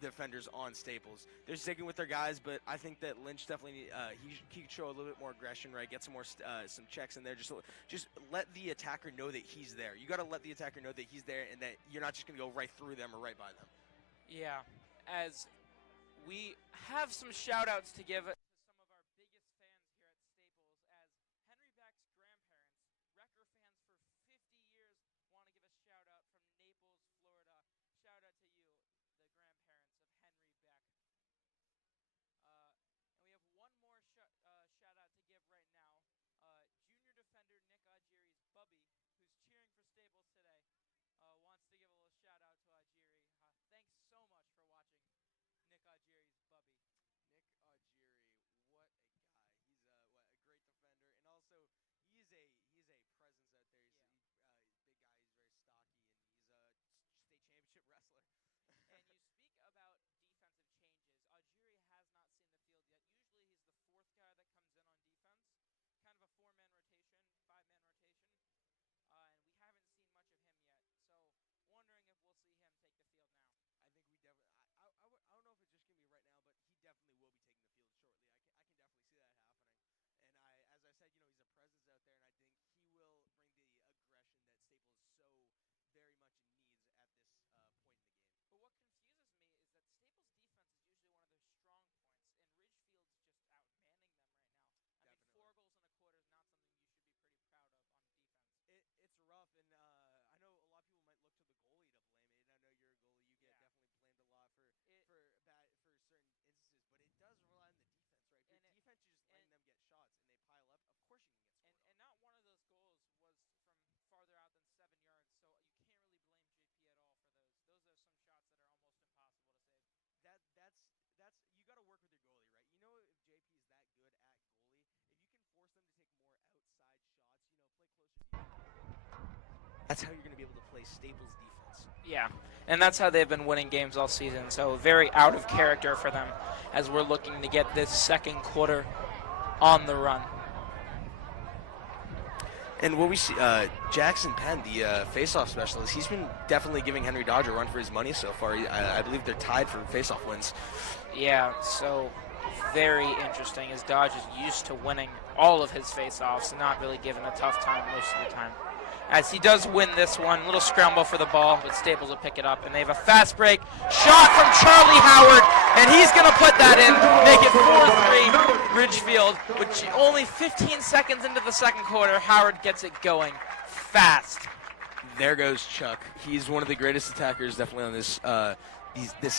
defenders on Staples. They're sticking with their guys, but I think that Lynch definitely he could show a little bit more aggression, right? Get some more some checks in there. Just let the attacker know that he's there. You got to let the attacker know that he's there, and that you're not just going to go right through them or right by them. Yeah, as we have some shout-outs to give to some of our biggest fans here at Staples, as Henry Beck's grandparents, Wrecker fans for 50 years, want to give a shout-out from Naples, Florida. Shout-out to you, the grandparents of Henry Beck. And we have one more shout-out to give right now. Junior defender Nick Augeri's Bubby, who's cheering for Staples today, wants to give a little shout-out to Augeri. Thanks so much for watching Nick Augeri's Bubby. Nick Augeri, what a guy! He's a great defender, and also he is a presence out there. He's a big guy. He's very stocky, and he's a state championship wrestler. And you speak about defensive changes. Augeri has not seen the field yet. Usually he's the fourth guy that comes in on defense. Kind of a four-man rotation, five-man rotation. And we haven't seen much of him yet. So wondering if we'll see him take the field now. I think we definitely. I don't know if it's just gonna be right now, but he definitely will be taking the field shortly. I can definitely see that happening. And as I said, he's a presence out there, and I think he will bring the aggression that Staples so very much needs at this point in the game. But what confuses me is that Staples' defense is usually one of their strong points, and Ridgefield's just outmanning them right now. I mean, 4 goals in a quarter is not something you should be pretty proud of on defense. It's rough, and I know a lot of people might look to the goalie to blame it. And I know you're a goalie; you get definitely blamed a lot for certain instances, but it does rely on the defense, right? If your defense is just letting them get shots and they pile up, of course you can get scored. And not one of those goals was from farther out than 7 yards, so you can't really blame JP at all for those. Those are some shots that are almost impossible to save. That's you got to work with your goalie, right? You know, if JP is that good at goalie, if you can force them to take more outside shots, play closer to you. That's how you're going to be able to play Staples defense. Yeah, and that's how they've been winning games all season. So very out of character for them as we're looking to get this second quarter on the run. And what we see, Jackson Penn, the faceoff specialist, he's been definitely giving Henry Dodger a run for his money so far. I believe they're tied for faceoff wins. Yeah, so very interesting as Dodge is used to winning all of his faceoffs and not really given a tough time most of the time. As he does win this one, little scramble for the ball, but Staples will pick it up, and they have a fast break shot from Charlie Howard, and he's going to put that in, make it 4-3 Ridgefield, which only 15 seconds into the second quarter, Howard gets it going fast. There goes Chuck. He's one of the greatest attackers definitely on this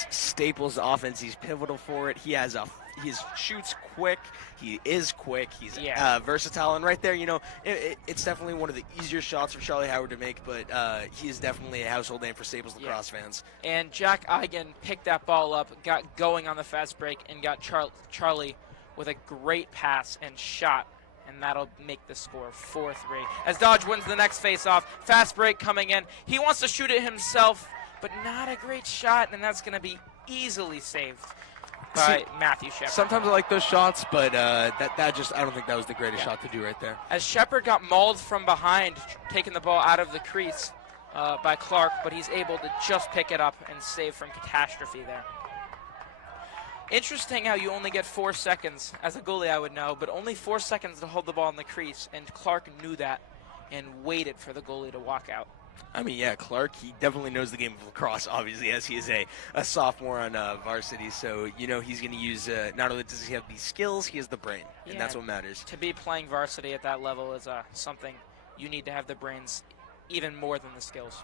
Staples offense. He's pivotal for it. He shoots quick. He is quick. He's versatile. And right there, it's definitely one of the easier shots for Charlie Howard to make, but he is definitely a household name for Staples lacrosse fans. And Jack Eigen picked that ball up, got going on the fast break, and got Charlie with a great pass and shot. And that'll make the score 4-3. As Dodge wins the next face-off, fast break coming in. He wants to shoot it himself, but not a great shot, and that's going to be easily saved by Matthew Shepard. Sometimes I like those shots, but I don't think that was the greatest shot to do right there. As Shepard got mauled from behind, taking the ball out of the crease by Clark, but he's able to just pick it up and save from catastrophe there. Interesting how you only get 4 seconds. As a goalie, I would know, but only 4 seconds to hold the ball in the crease, and Clark knew that and waited for the goalie to walk out. I mean, yeah, Clark, he definitely knows the game of lacrosse, obviously, as he is a sophomore on varsity. So, he's going to use, not only does he have these skills, he has the brain, and that's what matters. To be playing varsity at that level is something you need to have the brains even more than the skills.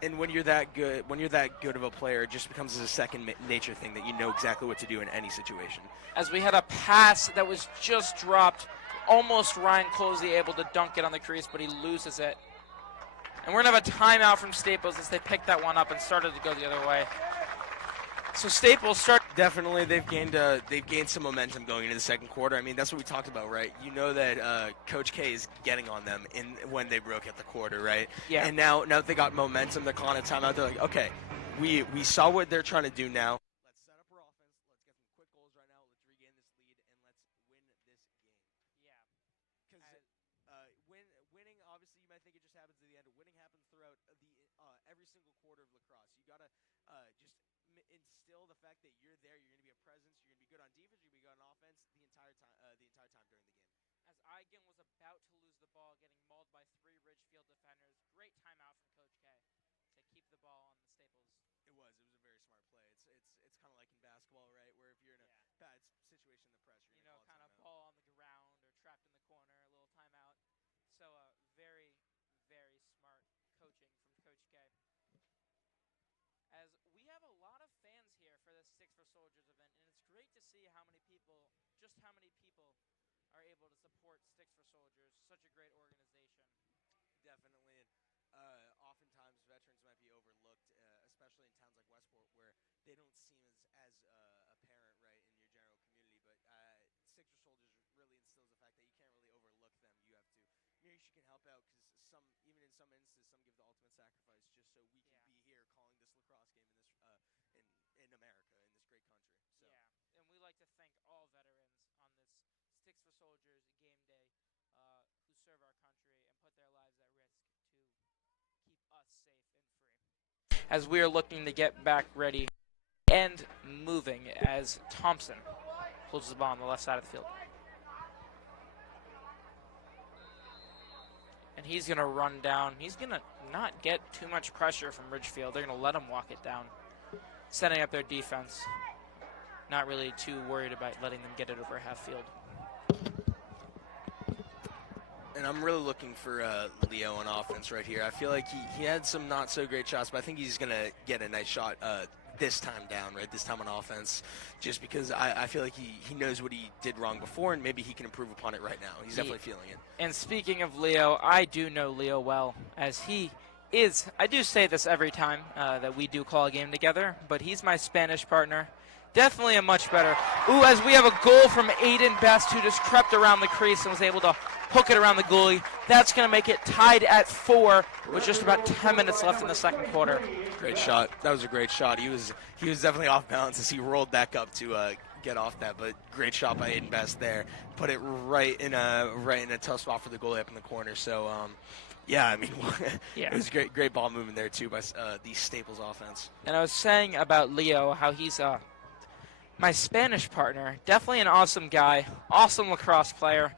And when you're that good of a player, it just becomes a second nature thing that you know exactly what to do in any situation. As we had a pass that was just dropped almost Ryan Kolsey able to dunk it on the crease, but he loses it. And we're going to have a timeout from Staples as they picked that one up and started to go the other way. So Staples start. Definitely, they've gained some momentum going into the second quarter. I mean, that's what we talked about, right? You know that Coach K is getting on them when they broke at the quarter, right? Yeah. And now that they got momentum, they're calling a timeout. They're like, okay, we saw what they're trying to do now. Let's set up our offense. Let's get some quick goals right now. Let's regain this lead, and let's win this game. Yeah. Because winning, obviously, you might think it just happens at the end. Winning happens throughout every single quarter of lacrosse. You gotta just instill the fact that you're there. You're gonna be a presence. You're gonna be good on defense. You're gonna be good on offense the entire time during the game. As Eigen was about to lose the ball, getting mauled by 3 Ridgefield defenders. Great timeout from Coach K to keep the ball on the Staples. It was a very smart play. It's kind of like in basketball, right? Where if you're in a bad situation in the press, you're gonna call Kind of timeout. ball on the ground or trapped in the corner, a little timeout. So very, very smart coaching from Coach K. As we have a lot of fans here for this Sticks for Soldiers event, and it's great to see how many people are able to support Sticks for Soldiers, such a great organization. Definitely, and oftentimes veterans might be overlooked, especially in towns like Westport, where they don't seem as apparent, right, in your general community. But Sticks for Soldiers really instills the fact that you can't really overlook them. You have to make sure you can help out, because even in some instances, some give the ultimate sacrifice just so we can be here calling this lacrosse game in America, in this great country. So. Yeah, and we like to thank all veterans on this Sticks for Soldiers game day who serve our country and put their lives at risk to keep us safe and free. As we are looking to get back ready and moving, as Thompson holds the ball on the left side of the field. And he's going to run down. He's going to not get too much pressure from Ridgefield. They're going to let him walk it down, setting up their defense. Not really too worried about letting them get it over half field. And I'm really looking for Leo on offense right here. I feel like he had some not so great shots, but I think he's going to get a nice shot this time down, right? This time on offense, just because I feel like he knows what he did wrong before, and maybe he can improve upon it right now. He's definitely feeling it. And speaking of Leo, I do know Leo well, as he is, I do say this every time that we do call a game together, but he's my Spanish partner. Definitely a much better. Ooh, as we have a goal from Aiden Best, who just crept around the crease and was able to hook it around the goalie. That's going to make it tied at 4 with just about 10 minutes left in the second quarter. Great shot. That was a great shot. He was definitely off balance as he rolled back up to get off that, but great shot by Aiden Best there. Put it right in a tough spot for the goalie up in the corner. So, yeah, I mean, it was great ball movement there too by the Staples offense. And I was saying about Leo how he's my Spanish partner. Definitely an awesome guy, awesome lacrosse player.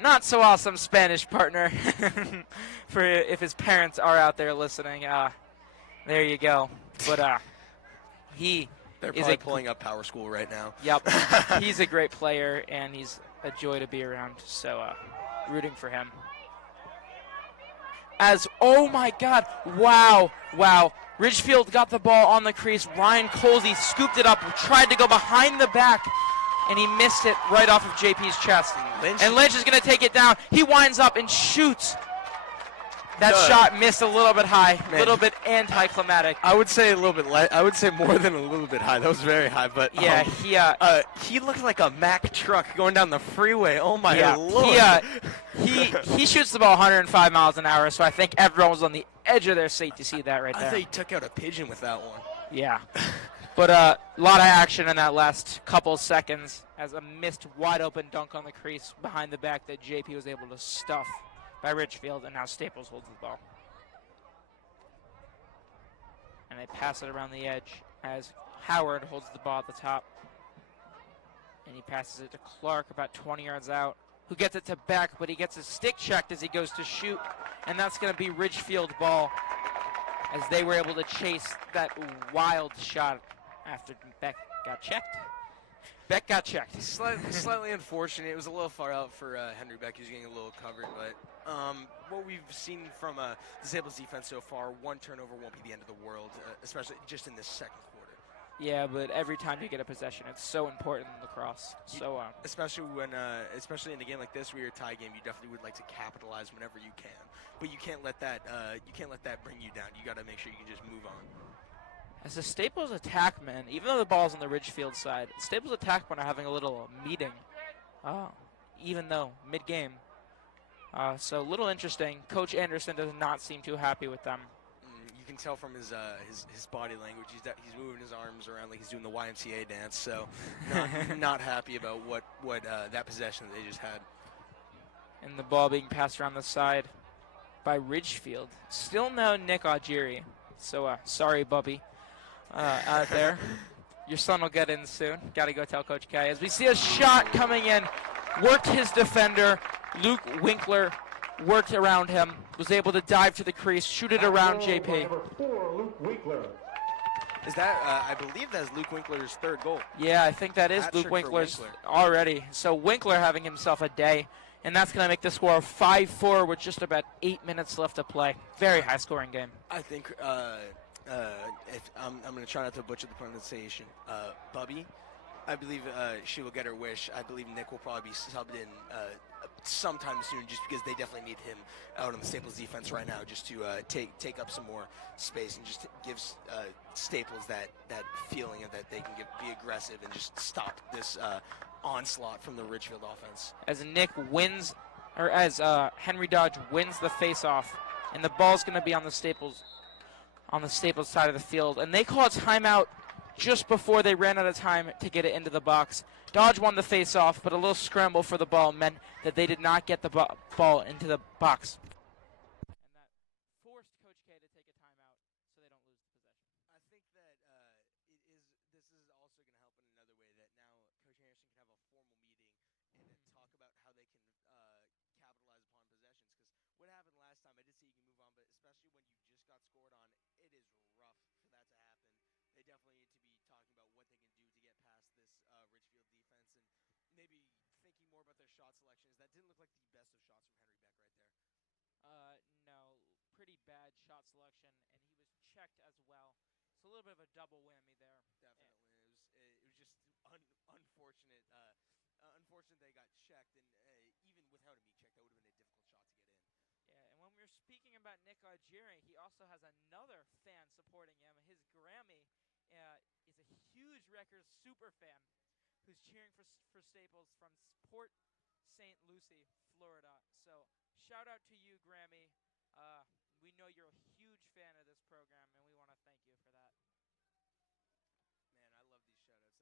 Not so awesome Spanish partner for if his parents are out there listening. There you go. But they're probably pulling up Power School right now. Yep. He's a great player, and he's a joy to be around. So rooting for him. Oh my God, wow. Ridgefield got the ball on the crease. Ryan Kolsey scooped it up, tried to go behind the back, and he missed it right off of JP's chest. And Lynch is going to take it down. He winds up and shoots. That shot missed a little bit high, a little bit anticlimactic. I would say a little bit I would say more than a little bit high. That was very high, but yeah, he looked like a Mack truck going down the freeway. Oh my Lord! He shoots the ball 105 miles an hour, so I think everyone was on the edge of their seat to see that right there. I thought he took out a pigeon with that one. Yeah, but a lot of action in that last couple seconds as a missed wide open dunk on the crease behind the back that JP was able to stuff by Ridgefield, and now Staples holds the ball. And they pass it around the edge as Howard holds the ball at the top. And he passes it to Clark about 20 yards out, who gets it to Beck, but he gets his stick checked as he goes to shoot. And that's going to be Ridgefield ball as they were able to chase that wild shot after Beck got checked. Beck got checked. Slightly unfortunate. It was a little far out for Henry Beck. He was getting a little covered, but what we've seen from the Sabres defense so far, one turnover won't be the end of the world, especially just in this second quarter. Yeah, but every time you get a possession, it's so important in lacrosse. So, especially in a game like this where you're a tie game, you definitely would like to capitalize whenever you can. But you can't let that bring you down. You got to make sure you can just move on. as the Staples attackmen, even though the ball's on the Ridgefield side, Staples attackmen are having a little meeting, even though mid-game. So a little interesting. Coach Anderson does not seem too happy with them. You can tell from his body language. He's moving his arms around like he's doing the YMCA dance. So not happy about what that possession that they just had. And the ball being passed around the side by Ridgefield. Still no Nick Augeri. So sorry, Bubby, out there. Your son will get in soon. Got to go tell Coach K. As we see a shot coming in, worked his defender. Luke Winkler worked around him, was able to dive to the crease, shoot it around JP. Number 4, Luke Winkler. Is that, I believe that's Luke Winkler's third goal. Yeah, I think that is Hat Luke trick for Winkler's Winkler. already. So Winkler having himself a day, and that's going to make the score 5-4 with just about 8 minutes left to play. Very high-scoring game. I think if I'm going to try not to butcher the pronunciation. Bubby, I believe she will get her wish. I believe Nick will probably be subbed in sometime soon, just because they definitely need him out on the Staples defense right now, just to take up some more space and just gives Staples that feeling of that they can be aggressive and just stop this onslaught from the Ridgefield offense. As Nick wins, or as Henry Dodge wins the face-off, and the ball's going to be on the Staples side of the field, and they call a timeout just before they ran out of time to get it into the box. Dodge won the face-off, but a little scramble for the ball meant that they did not get the ball into the box. And that forced Coach K to take a timeout so they don't lose the possession. I think that this is also going to help in another way, that now Coach Anderson can have a formal meeting and talk about how they can capitalize upon possessions. Because what happened last time, I did say you can move on, but especially when you just got scored on, it is rough for that to happen. They definitely need to be talking about what they can do to get past this Ridgefield defense, and maybe thinking more about their shot selections. That didn't look like the best of shots from Henry Beck right there. No, pretty bad shot selection, and he was checked as well. It's a little bit of a double whammy there. Definitely, it was just unfortunate. Unfortunate they got checked, and even without him being checked, that would have been a difficult shot to get in. Yeah, and when we were speaking about Nick Augeri, he also has another fan supporting him. His Grammy is a huge Wreckers super fan who's cheering for Staples from Port St. Lucie, Florida. So shout out to you, Grammy. We know you're a huge fan of this program, and we want to thank you for that. Man, I love these shoutouts. They make my heart feel warm.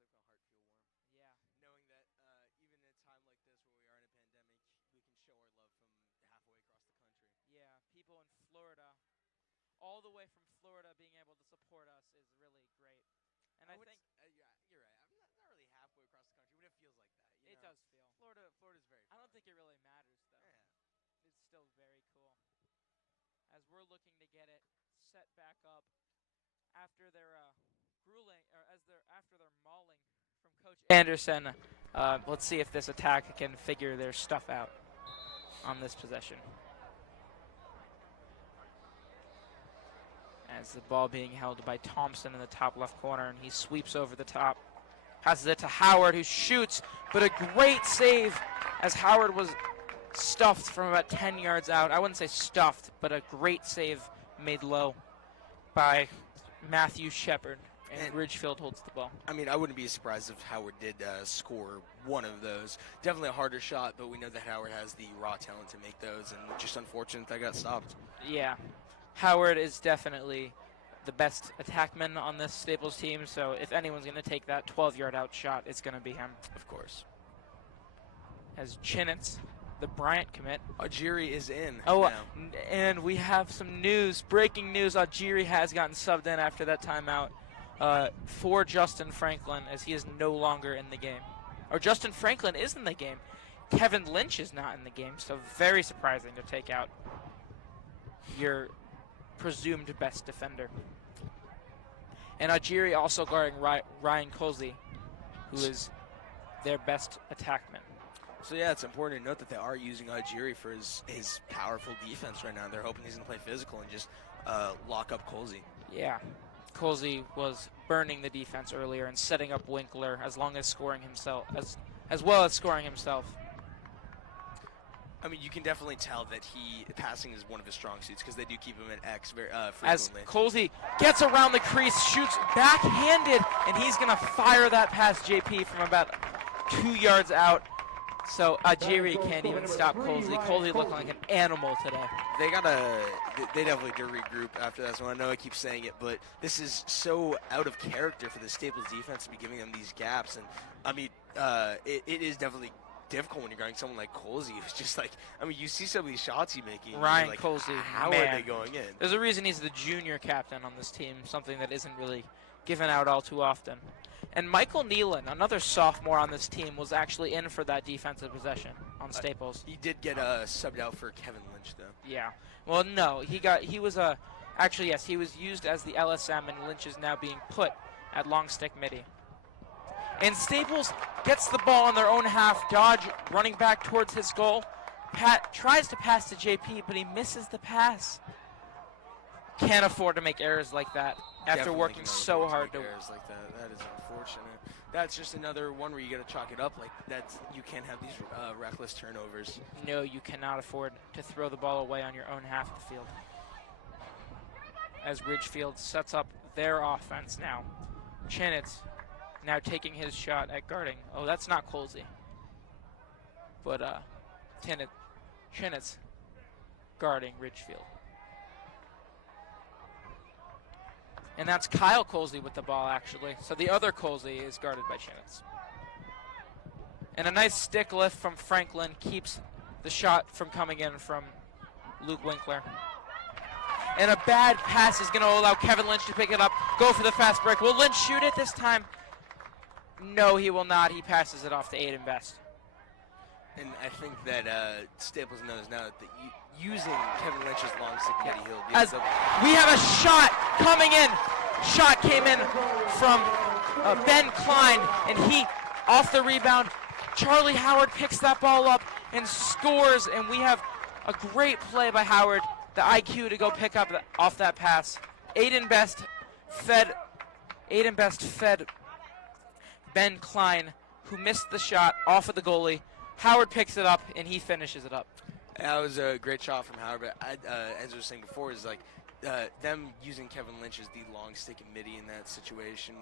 Yeah. Knowing that even in a time like this where we are in a pandemic, we can show our love from halfway across the country. Yeah, people in Florida, all the way from Florida, being able to support us is really great. And I think yeah, you're right. I'm not really halfway across the country, but it feels like that. it does feel. Florida's very I fun. don't think it really matters, though. Yeah. It's still very cool. As we're looking to get it set back up after their after their mauling from Coach Anderson. Let's see if this attack can figure their stuff out on this possession. As the ball being held by Thompson in the top left corner, and he sweeps over the top. Passes it to Howard, who shoots, but a great save as Howard was stuffed from about 10 yards out. I wouldn't say stuffed, but a great save made low by Matthew Shepard, and Ridgefield holds the ball. I mean, I wouldn't be surprised if Howard did score one of those. Definitely a harder shot, but we know that Howard has the raw talent to make those, and just unfortunate that got stopped. Yeah, Howard is definitely the best attackman on this Staples team, so if anyone's going to take that 12-yard out shot, it's going to be him. Of course. As Chinitz, the Bryant commit. Augeri is in. Oh, now. and we have some news, breaking news. Augeri has gotten subbed in after that timeout for Justin Franklin, as he is no longer in the game. Or Justin Franklin is in the game. Kevin Lynch is not in the game, so very surprising to take out your presumed best defender. And Augeri also guarding Ryan Colzley, who is their best attackman. So, yeah, it's important to note that they are using Augeri for his powerful defense right now. They're hoping he's going to play physical and just lock up Kolsey. Yeah. Kolsey was burning the defense earlier and setting up Winkler as long as scoring himself, as well as scoring himself. I mean, you can definitely tell that passing is one of his strong suits because they do keep him at X very As frequently. Kolsey gets around the crease, shoots backhanded, and he's going to fire that past JP from about 2 yards out. So Ajiri can't even stop Kolsey. Kolsey looking like an animal today. They definitely do regroup after that. So I know I keep saying it, but this is so out of character for the Staples defense to be giving them these gaps. And I mean, it is definitely difficult when you're guarding someone like Kolsey. It's just like, I mean, you see some of these shots he's making. Ryan like, Kolsey, how man. are they going in? There's a reason he's the junior captain on this team, something that isn't really given out all too often. And Michael Nealon, another sophomore on this team, was actually in for that defensive possession on Staples. He did get subbed out for Kevin Lynch, though. Yeah. Well, no, he was actually, yes, he was used as the LSM, and Lynch is now being put at long stick midi. And Staples gets the ball on their own half. Dodge running back towards his goal. Pat tries to pass to JP, but he misses the pass. Can't afford to make errors like that after Definitely working so hard to. Errors like that. That is unfortunate. That's just another one where you got to chalk it up. Like that's you can't have these reckless turnovers. No, you cannot afford to throw the ball away on your own half of the field. As Ridgefield sets up their offense now. Chinitz now taking his shot at guarding. Oh, that's not Kolsey. But Chinitz guarding Ridgefield. And that's Kyle Kolsey with the ball, actually. So the other Kolsey is guarded by Chinitz. And a nice stick lift from Franklin keeps the shot from coming in from Luke Winkler. And a bad pass is going to allow Kevin Lynch to pick it up, go for the fast break. Will Lynch shoot it this time? No, he will not. He passes it off to Aiden Best. And I think that Staples knows now that using Kevin Lynch's long stick midi, he'll be As we have a shot coming in. Shot came in from Ben Klein, and he, off the rebound, Charlie Howard picks that ball up and scores, and we have a great play by Howard, the IQ to go pick up off that pass. Aiden Best fed Ben Klein, who missed the shot off of the goalie. Howard picks it up, and he finishes it up. That was a great shot from Howard. But as I was saying before, is like them using Kevin Lynch as the long stick and midi in that situation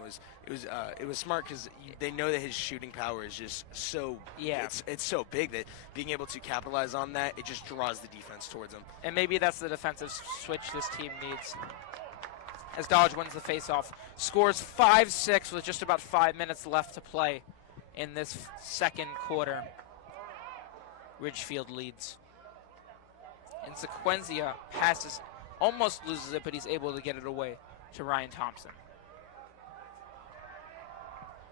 it was smart because they know that his shooting power is just so it's so big that being able to capitalize on that, it just draws the defense towards them. And maybe that's the defensive switch this team needs. As Dodge wins the faceoff, scores 5-6 with just about 5 minutes left to play in this second quarter. Ridgefield leads. And Sequenzia passes, almost loses it, but he's able to get it away to Ryan Thompson.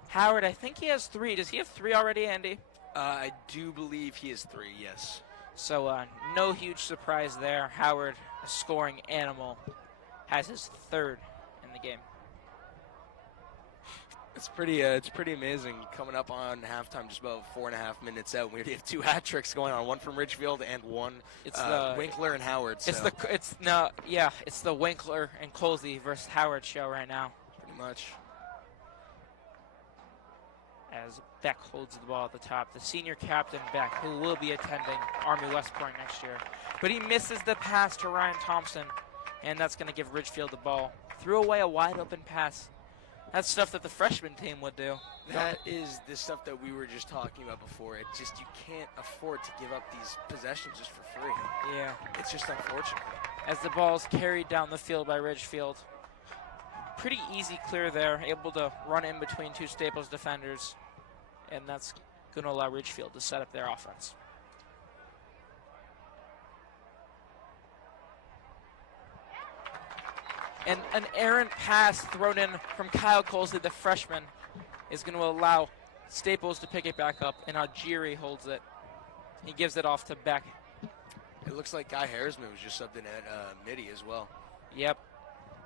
Howard, I think he has 3. Does he have 3 already, Andy? I do believe he has 3, yes. So no huge surprise there. Howard, a scoring animal, has his 3rd in the game. It's pretty amazing coming up on halftime, just about 4.5 minutes out. We have 2 hat tricks going on, one from Ridgefield and one Winkler and Howard. So. It's the Winkler and Colzley versus Howard show right now. Pretty much. As Beck holds the ball at the top, the senior captain Beck, who will be attending Army West Point next year, but he misses the pass to Ryan Thompson, and that's going to give Ridgefield the ball. Threw away a wide open pass. That's stuff that the freshman team would do. That is the stuff that we were just talking about before. It just, you can't afford to give up these possessions just for free. Yeah. It's just unfortunate. As the ball's carried down the field by Ridgefield. Pretty easy clear there, able to run in between 2 Staples defenders. And that's going to allow Ridgefield to set up their offense. And an errant pass thrown in from Kyle Kolsey, the freshman, is going to allow Staples to pick it back up, and Ajiri holds it. He gives it off to Beck. It looks like Guy Harrisman was just subbed in at midi as well. Yep.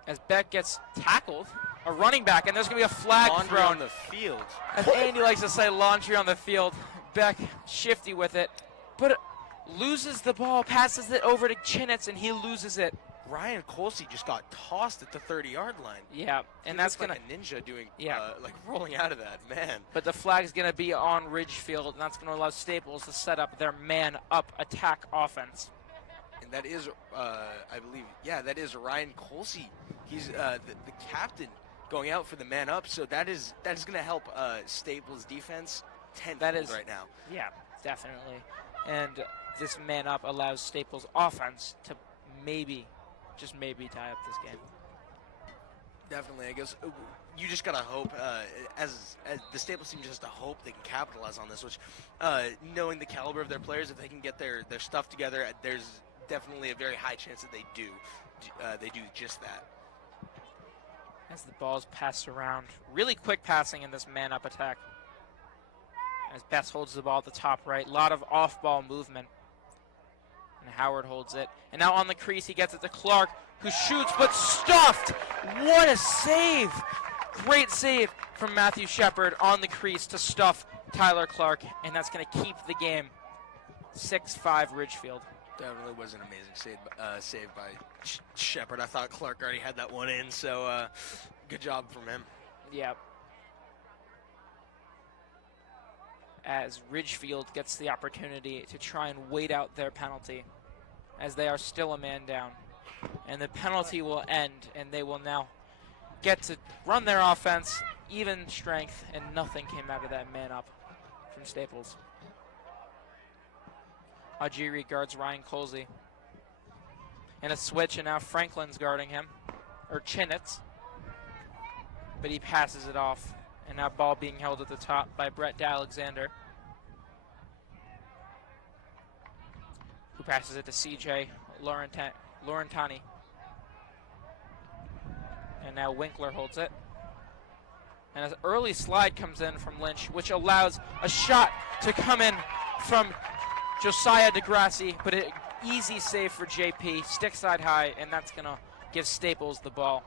As Beck gets tackled, a running back, and there's going to be a flag laundry thrown. On the field. As Andy likes to say, laundry on the field. Beck shifty with it, but loses the ball, passes it over to Chinitz, and he loses it. Ryan Kolsey just got tossed at the 30-yard line. Yeah, and that's like gonna a ninja doing, Yeah. like rolling out of that, man. But the flag's going to be on Ridgefield, and that's going to allow Staples to set up their man-up attack offense. And that is, I believe, that is Ryan Kolsey. He's the captain going out for the man-up, so that is going to help Staples' defense tenfold right now. Yeah, definitely. And this man-up allows Staples' offense to just maybe tie up this game. Definitely, I guess you just gotta hope. As the Staples team just has to hope they can capitalize on this. Which, knowing the caliber of their players, if they can get their stuff together, there's definitely a very high chance that they do just that. As the ball's passed around, really quick passing in this man-up attack. As Bess holds the ball at the top right, a lot of off-ball movement. And Howard holds it. And now on the crease, he gets it to Clark, who shoots, but stuffed. What a save. Great save from Matthew Shepard on the crease to stuff Tyler Clark. And that's going to keep the game 6-5 Ridgefield. Definitely was an amazing save by Shepard. I thought Clark already had that one in, so good job from him. Yep. As Ridgefield gets the opportunity to try and wait out their penalty, as they are still a man down. And the penalty will end, and they will now get to run their offense, even strength, and nothing came out of that man up from Staples. Ajiri guards Ryan Kolsey. And a switch, and now Franklin's guarding him, or Chinitz. But he passes it off. And now ball being held at the top by Brett D'Alexander, who passes it to CJ Laurentani. And now Winkler holds it. And an early slide comes in from Lynch, which allows a shot to come in from Josiah DeGrassi, but an easy save for JP, stick side high, and that's going to give Staples the ball.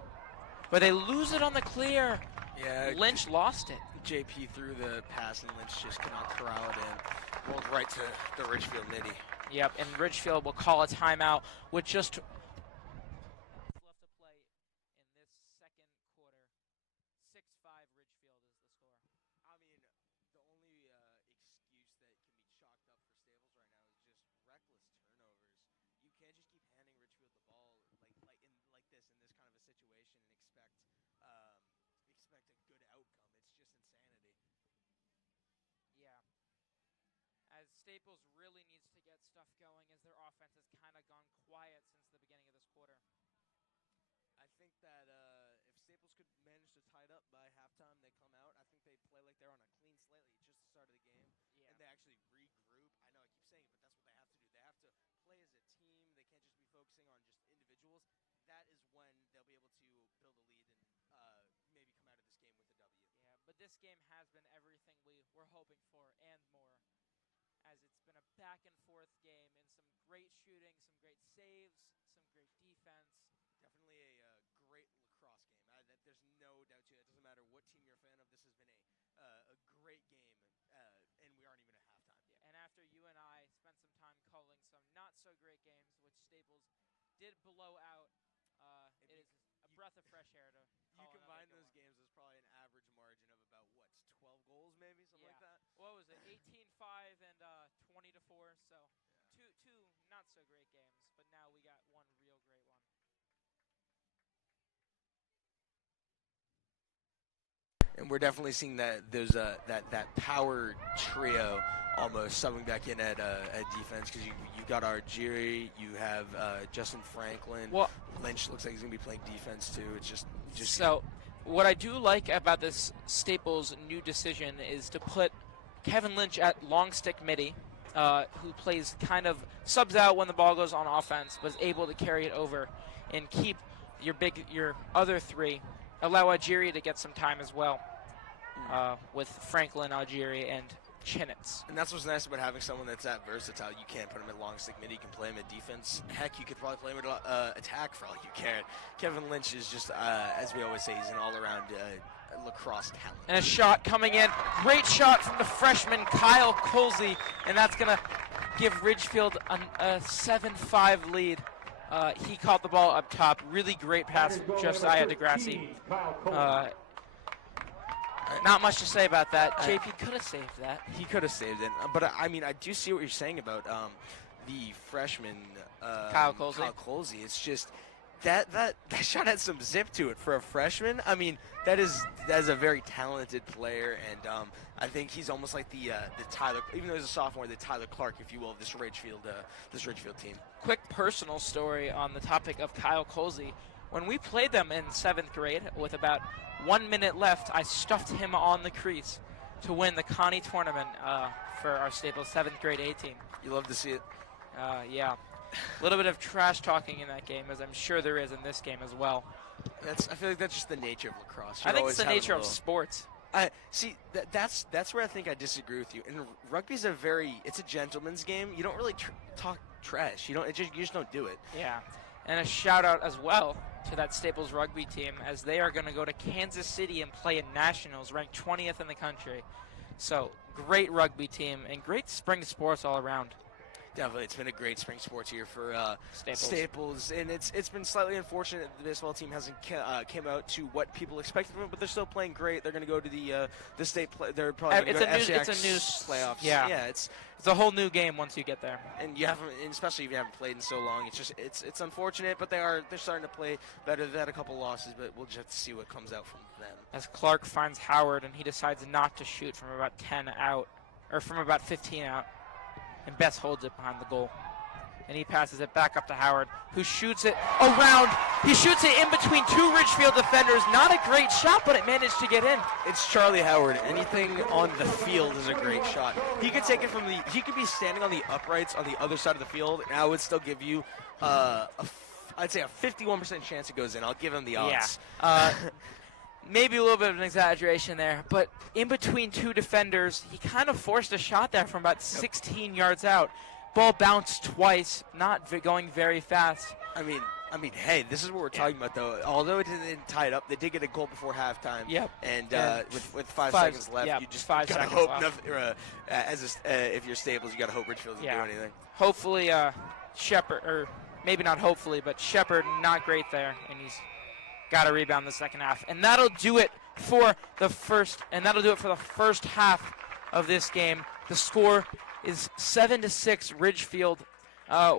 But they lose it on the clear. Yeah, Lynch lost it. JP threw the pass, and Lynch just cannot corral it in. Rolled right to the Ridgefield midi. Yep, and Ridgefield will call a timeout with just left to play in this second quarter. 6-5 Ridgefield is the score. I mean, the only excuse that can be chalked up for Staples right now is just reckless turnovers. You can't just keep handing Ridgefield the ball like this in this kind of a situation and expect a good outcome. It's just insanity. Yeah. As Staples really needs to get stuff going, as their offense has kind of gone quiet since the beginning of this quarter. I think that if Staples could manage to tie it up by halftime, they come out. I think they play like they're on a clean slate, like just the start of the game, and they actually regroup. I know I keep saying it, but that's what they have to do. They have to play as a team. They can't just be focusing on just individuals. That is when they'll be able to build a lead and maybe come out of this game with a W. Yeah, but this game has been everything we were hoping for and more, as it's been a back-and-forth game in some great shooting, some great saves, some great defense. Definitely a great lacrosse game. There's no doubt to it. It doesn't matter what team you're a fan of. This has been a great game, and we aren't even at halftime. Yeah, and after you and I spent some time calling some not-so-great games, which Staples did blow out, it is a breath of fresh air to call You combine those one. games, there's probably an average margin of about, 12 goals maybe? Something like that? What was it, 18-5 and 20-4, so two not-so-great games, but now we got one real great one. And we're definitely seeing that that power trio almost subbing back in at defense, because you got Argiri, you have Justin Franklin. Well, Lynch looks like he's going to be playing defense too. It's just so what I do like about this Staples new decision is to put Kevin Lynch at long stick midi, who plays kind of subs out when the ball goes on offense, but is able to carry it over and keep your other three. Allow Ajiri to get some time as well, with Franklin, Ajiri, and Chinitz. And that's what's nice about having someone that's that versatile. You can't put him at long stick mid. You can play him at defense. Heck, you could probably play him at attack for all you care. Kevin Lynch is just, as we always say, he's an all-around lacrosse talent. And a shot coming in. Great shot from the freshman Kyle Colzley, and that's going to give Ridgefield a 7-5 lead. He caught the ball up top. Really great pass from Josiah DeGrassi. Not much to say about that. JP could have saved that. He could have saved it. But, I mean, I do see what you're saying about the freshman Kyle Kolsey. It's just that shot had some zip to it for a freshman. I mean, that is a very talented player, and I think he's almost like the Tyler, even though he's a sophomore, the Tyler Clark, if you will, of this Ridgefield team. Quick personal story on the topic of Kyle Kolsey. When we played them in 7th grade, with about 1 minute left, I stuffed him on the crease to win the Connie tournament for our Staples 7th grade A team. You love to see it. Yeah. A little bit of trash talking in that game, as I'm sure there is in this game as well. I feel like that's just the nature of lacrosse. I think it's the nature of sports. That's where I think I disagree with you. And rugby's it's a gentleman's game. You don't really talk trash. You just don't do it. Yeah. And a shout out as well to that Staples rugby team, as they are going to go to Kansas City and play in nationals, ranked 20th in the country. So great rugby team and great spring sports all around. Definitely, it's been a great spring sports year for Staples. And it's been slightly unfortunate that the baseball team hasn't came out to what people expected from it, but they're still playing great. They're going to go to the state play. They're probably going to go to FCX it's a new playoffs. Yeah, it's a whole new game once you get there. And especially if you haven't played in so long, it's unfortunate, but they're starting to play better. They've had a couple losses, but we'll just have to see what comes out from them. As Clark finds Howard, and he decides not to shoot from about 10 out, or from about 15 out. And Bess holds it behind the goal. And he passes it back up to Howard, who shoots it around. He shoots it in between two Ridgefield defenders. Not a great shot, but it managed to get in. It's Charlie Howard. Anything on the field is a great shot. He could take it he could be standing on the uprights on the other side of the field, and I would still give you I'd say a 51% chance it goes in. I'll give him the odds. Yeah. Maybe a little bit of an exaggeration there, but in between two defenders, he kind of forced a shot there from about 16 yards out. Ball bounced twice, not going very fast. I mean, hey, this is what we're talking about, though. Although it didn't tie it up, they did get a goal before halftime. Yep. And with 5 seconds left, you just gotta hope nothing. If you're Staples, you gotta hope Ridgefield doesn't do anything. Hopefully, Shepard, or maybe not hopefully, but Shepard not great there, and he's got a rebound in the second half. And that'll do it for the first half of this game. The score is 7-6 Ridgefield. I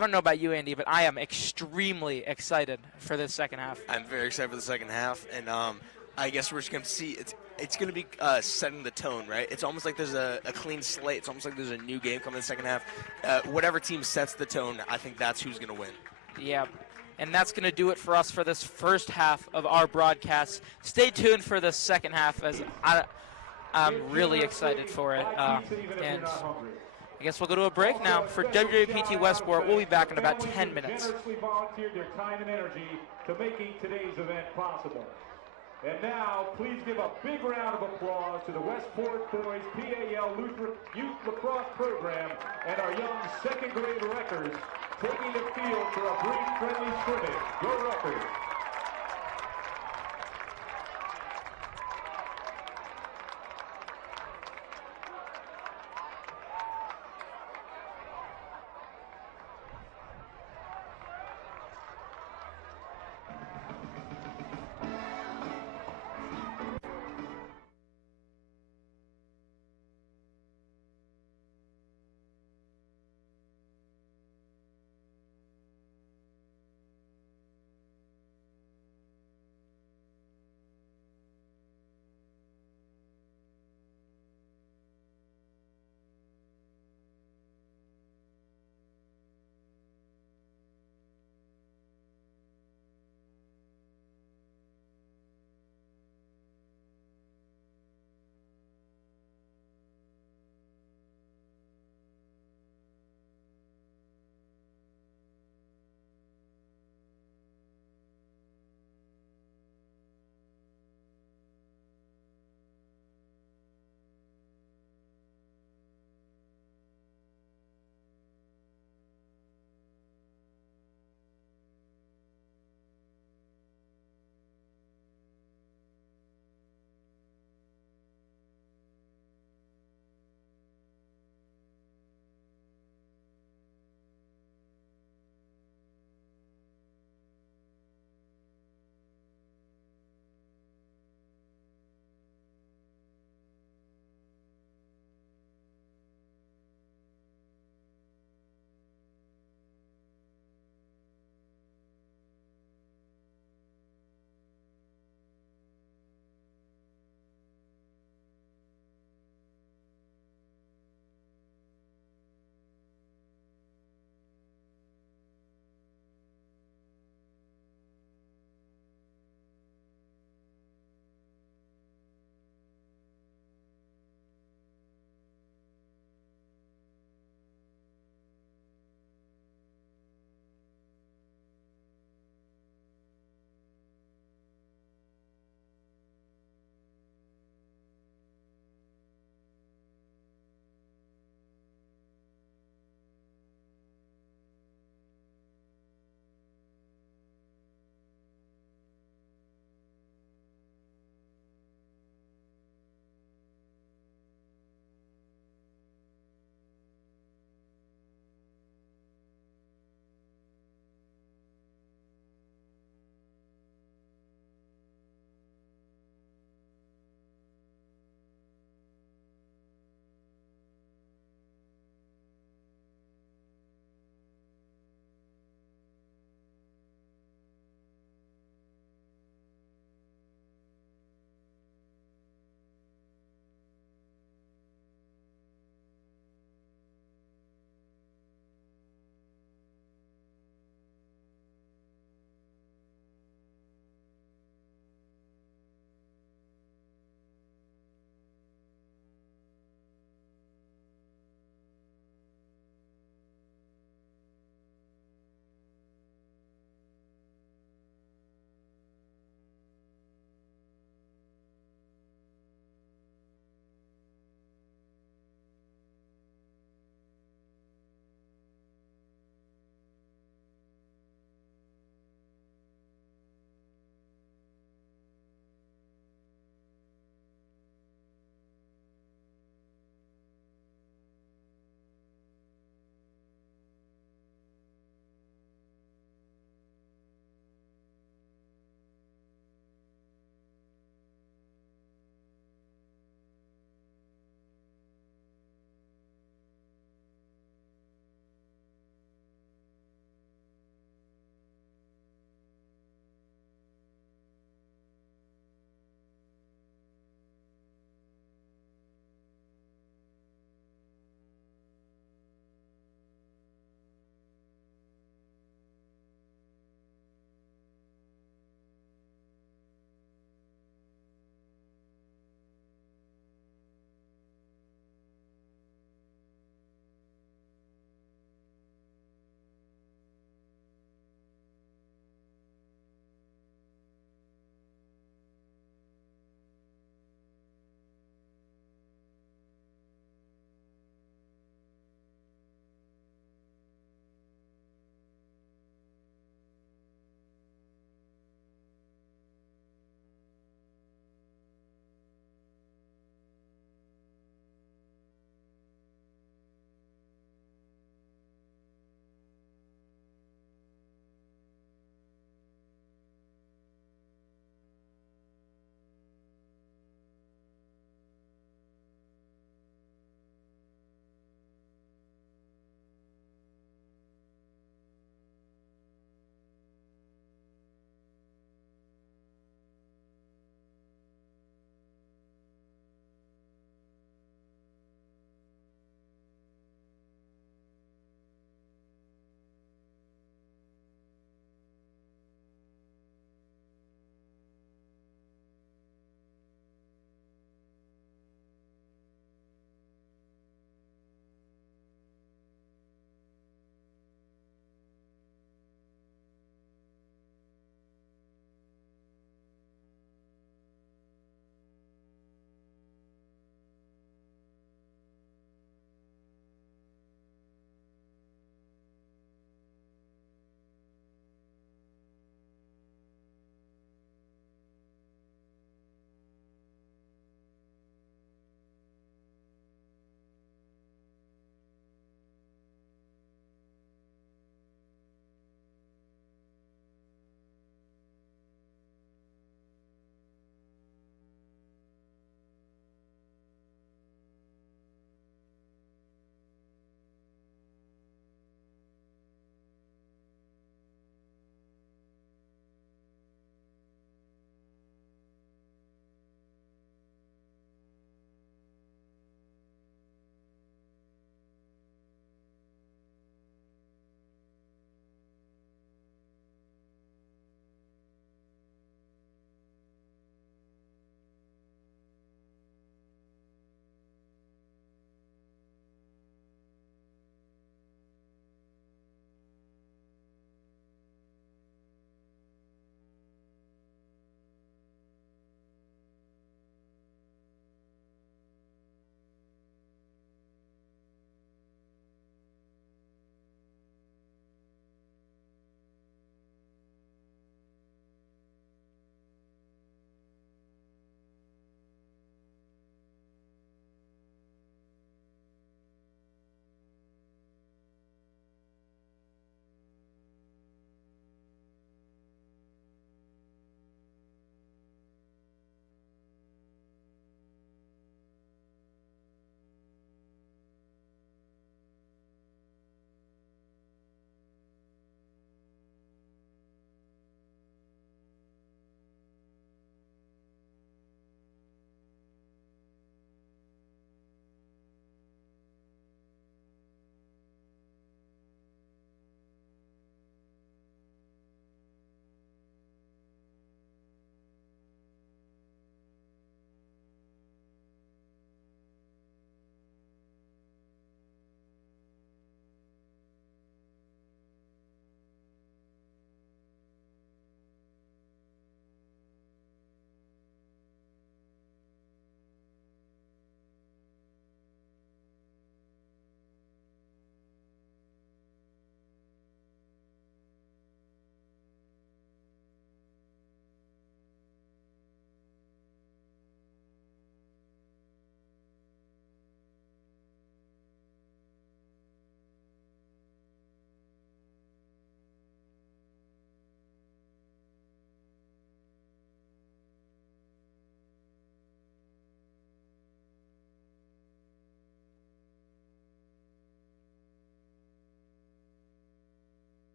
don't know about you, Andy, but I am extremely excited for this second half. I'm very excited for the second half, and I guess we're just going to see it's going to be setting the tone, right? It's almost like there's a clean slate. It's almost like there's a new game coming in the second half. Whatever team sets the tone, I think that's who's going to win. Yeah. And that's going to do it for us for this first half of our broadcast. Stay tuned for the second half, as I'm really excited for it. And I guess we'll go to a break now. For WWPT Westport, we'll be back in about 10 minutes. Generously volunteered their time and energy to making today's event possible. And now, please give a big round of applause to the Westport Boys PAL Youth Lacrosse Program and our young second grade wreckers taking the field for a brief friendly scrimmage. Go Wreckers!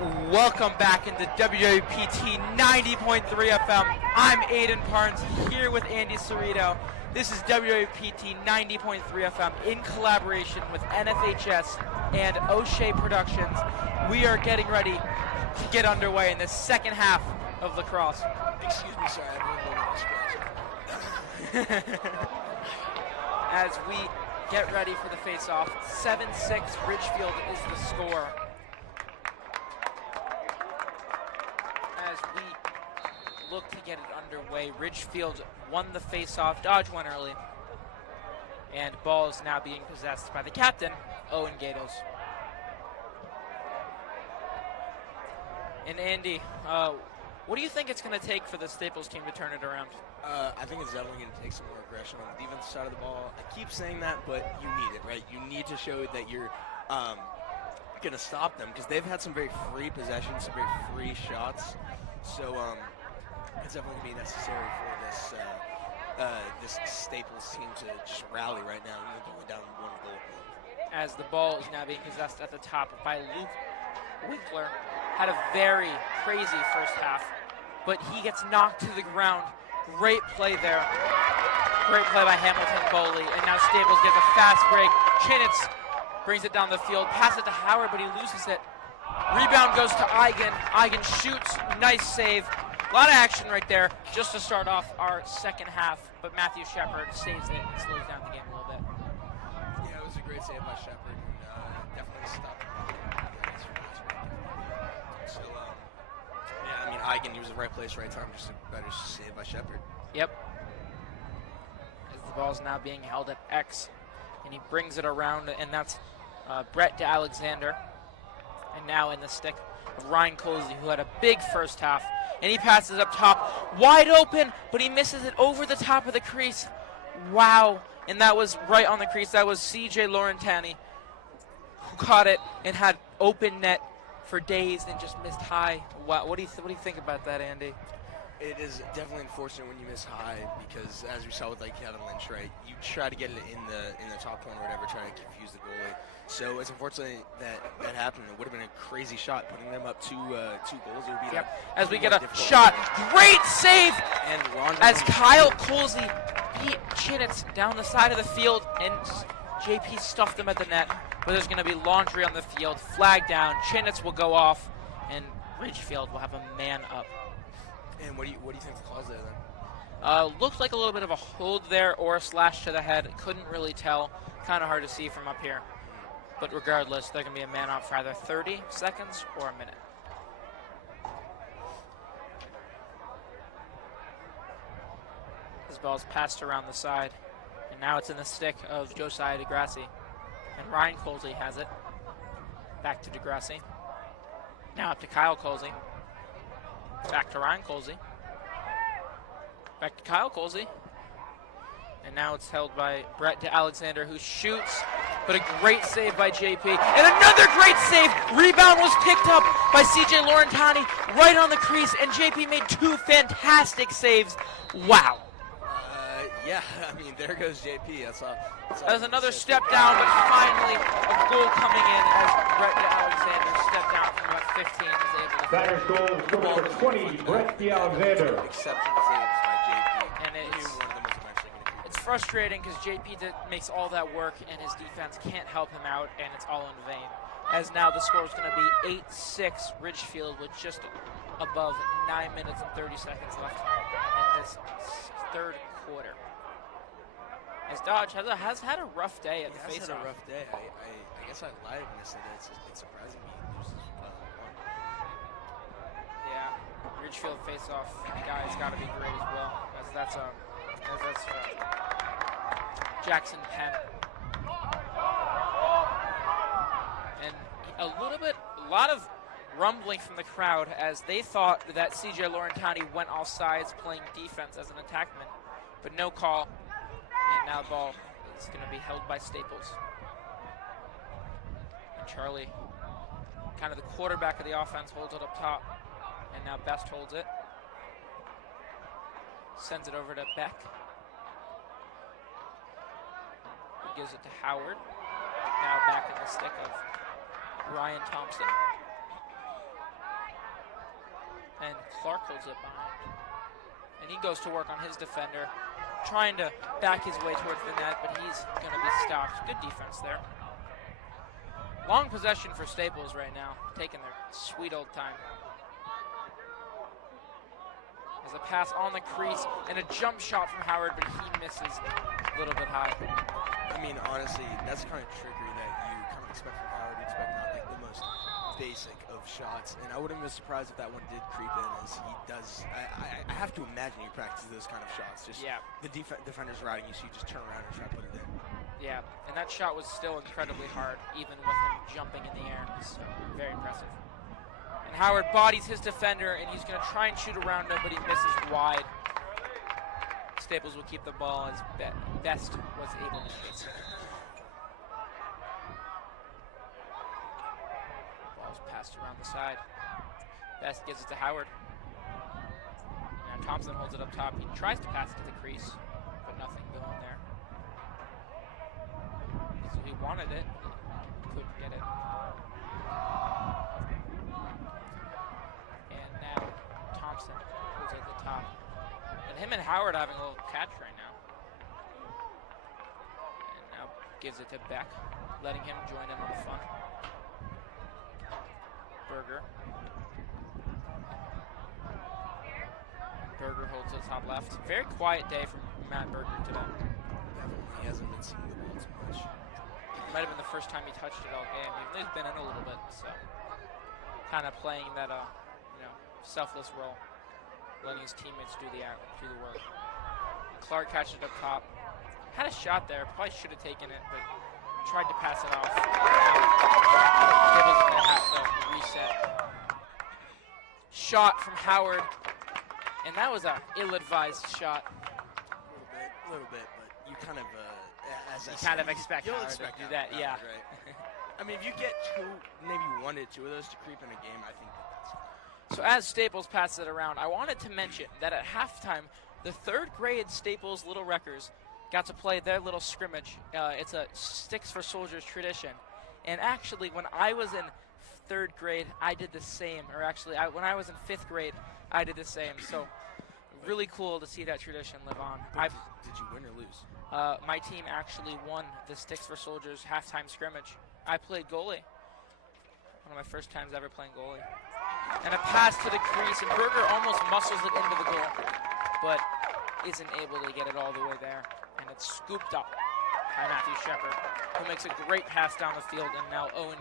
Welcome back into WWPT 90.3 FM. I'm Aiden Parnes here with Andy Cerrito. This is WWPT 90.3 FM in collaboration with NFHS and O'Shea Productions. We are getting ready to get underway in the second half of lacrosse. Excuse me, sorry, I have a little bit of As we get ready for the face-off, 7-6 Ridgefield is the score. As we look to get it underway, Ridgefield won the face-off. Dodge went early. And ball is now being possessed by the captain, Owen Gatos. And Andy, what do you think it's going to take for the Staples team to turn it around? I think it's definitely going to take some more aggression on the defensive side of the ball. I keep saying that, but you need it, right? You need to show that you're going to stop them because they've had some very free possessions, some very free shots. So it's definitely going to be necessary for this Staples team to just rally right now. They're only down 1 goal. As the ball is now being possessed at the top by Luke Winkler. Had a very crazy first half, but he gets knocked to the ground. Great play there. Great play by Hamilton Bowley. And now Staples gets a fast break. Chinitz brings it down the field. Pass it to Howard, but he loses it. Rebound goes to Eigen. Eigen shoots. Nice save. A lot of action right there just to start off our second half. But Matthew Shepard saves it and slows down the game a little bit. Yeah, it was a great save by Shepard. Definitely stopped. So, yeah, I mean, Eigen, he was in the right place, right time, just a better save by Shepard. Yep. As the ball's now being held at X, and he brings it around, and that's Brett DeAlexander. And now in the stick of Ryan Kolsey, who had a big first half, and he passes up top, wide open, but he misses it over the top of the crease. Wow. And that was right on the crease. That was CJ Laurentani who caught it and had open net for days and just missed high. Wow. What do you think about that, Andy? It is definitely unfortunate when you miss high because, as we saw with like Kevin Lynch, right? You try to get it in the top corner or whatever, try to confuse the goalie. So it's unfortunate that happened. It would have been a crazy shot, putting them up two goals. It would be as we get a shot, great save, and as Kyle Colzley beat Chinitz down the side of the field, and JP stuffed him at the net. But there's going to be laundry on the field, flag down. Chinitz will go off, and Ridgefield will have a man up. And what do you think the cause there then? Looked like a little bit of a hold there or a slash to the head. Couldn't really tell. Kind of hard to see from up here. But regardless, they're going to be a man up for either 30 seconds or a minute. This ball's passed around the side. And now it's in the stick of Josiah DeGrassi. And Ryan Kolsey has it. Back to DeGrassi. Now up to Kyle Kolsey. Back to Ryan Kolsey. Back to Kyle Kolsey. And now it's held by Brett DeAlexander, who shoots, but a great save by JP. And another great save! Rebound was picked up by CJ Laurentani right on the crease, and JP made two fantastic saves. Wow. Yeah, I mean, there goes JP. That's all that was another step down, but finally a goal coming in as Brett DeAlexander stepped down from about 15 and was able to... Batter's goal is goal number 20, Brett DeAlexander. Exceptional saves by JP. And it's frustrating because JP makes all that work and his defense can't help him out, and it's all in vain. As now the score is going to be 8-6 Ridgefield with just above 9 minutes and 30 seconds left in this third quarter. As Dodge has had a rough day at the face-off. He has had a rough day. I guess I live missed it. It's surprising me he loses one. Yeah, Ridgefield face-off guy's got to be great as well. That's Jackson Penn. And a lot of rumbling from the crowd as they thought that CJ Laurentani went all sides playing defense as an attackman, but no call. And now the ball is going to be held by Staples. And Charlie, kind of the quarterback of the offense, holds it up top. And now Best holds it. Sends it over to Beck. He gives it to Howard. Now back in the stick of Ryan Thompson. and Clark holds it behind. And he goes to work on his defender, trying to back his way towards the net, but he's going to be stopped. Good defense there. Long possession for Staples right now, taking their sweet old time. There's a pass on the crease and a jump shot from Howard, but he misses a little bit high. I mean, honestly, that's kind of trickery that you kind of expect from Howard. You expect not like the most basic of shots, and I wouldn't be surprised if that one did creep in, as he does. I have to imagine he practices those kind of shots. Just the defender's routing you, so you just turn around and try to put it in. Yeah, and that shot was still incredibly hard, even with him jumping in the air. So very impressive. And Howard bodies his defender, and he's going to try and shoot around him, but he misses wide. Staples will keep the ball as best was able to chase it. Ball's passed around the side. Best gives it to Howard. Now Thompson holds it up top. He tries to pass it to the crease, but nothing going there. So he wanted it, couldn't get it. And now Thompson goes at the top. And him and Howard having a little catch right now. And now gives it to Beck, letting him join in on the fun. Berger. Berger holds the top left. Very quiet day from Matt Berger today. Definitely, he hasn't been seeing the ball too much. Might have been the first time he touched it all game. He's been in a little bit, so kind of playing that, selfless role, letting his teammates do the work. Clark catches it up top. Had a shot there. Probably should have taken it, but tried to pass it off. Gibbons going to have to reset. Shot from Howard, and that was a ill-advised shot. A little bit, but you kind of, expect you'll Howard expect to do that, yeah. Right? I mean, if you get maybe one or two of those to creep in a game, I think that's fine. So as Staples passes it around, I wanted to mention that at halftime, the third grade Staples Little Wreckers got to play their little scrimmage. It's a Sticks for Soldiers tradition. And actually, when I was in third grade, I did the same. Or actually, when I was in fifth grade, I did the same. So really cool to see that tradition live on. Did you win or lose? My team actually won the Sticks for Soldiers halftime scrimmage. I played goalie. One of my first times ever playing goalie. And a pass to the crease, and Berger almost muscles it into the goal, but isn't able to get it all the way there. And it's scooped up by Matthew Shepard, who makes a great pass down the field, and now Owen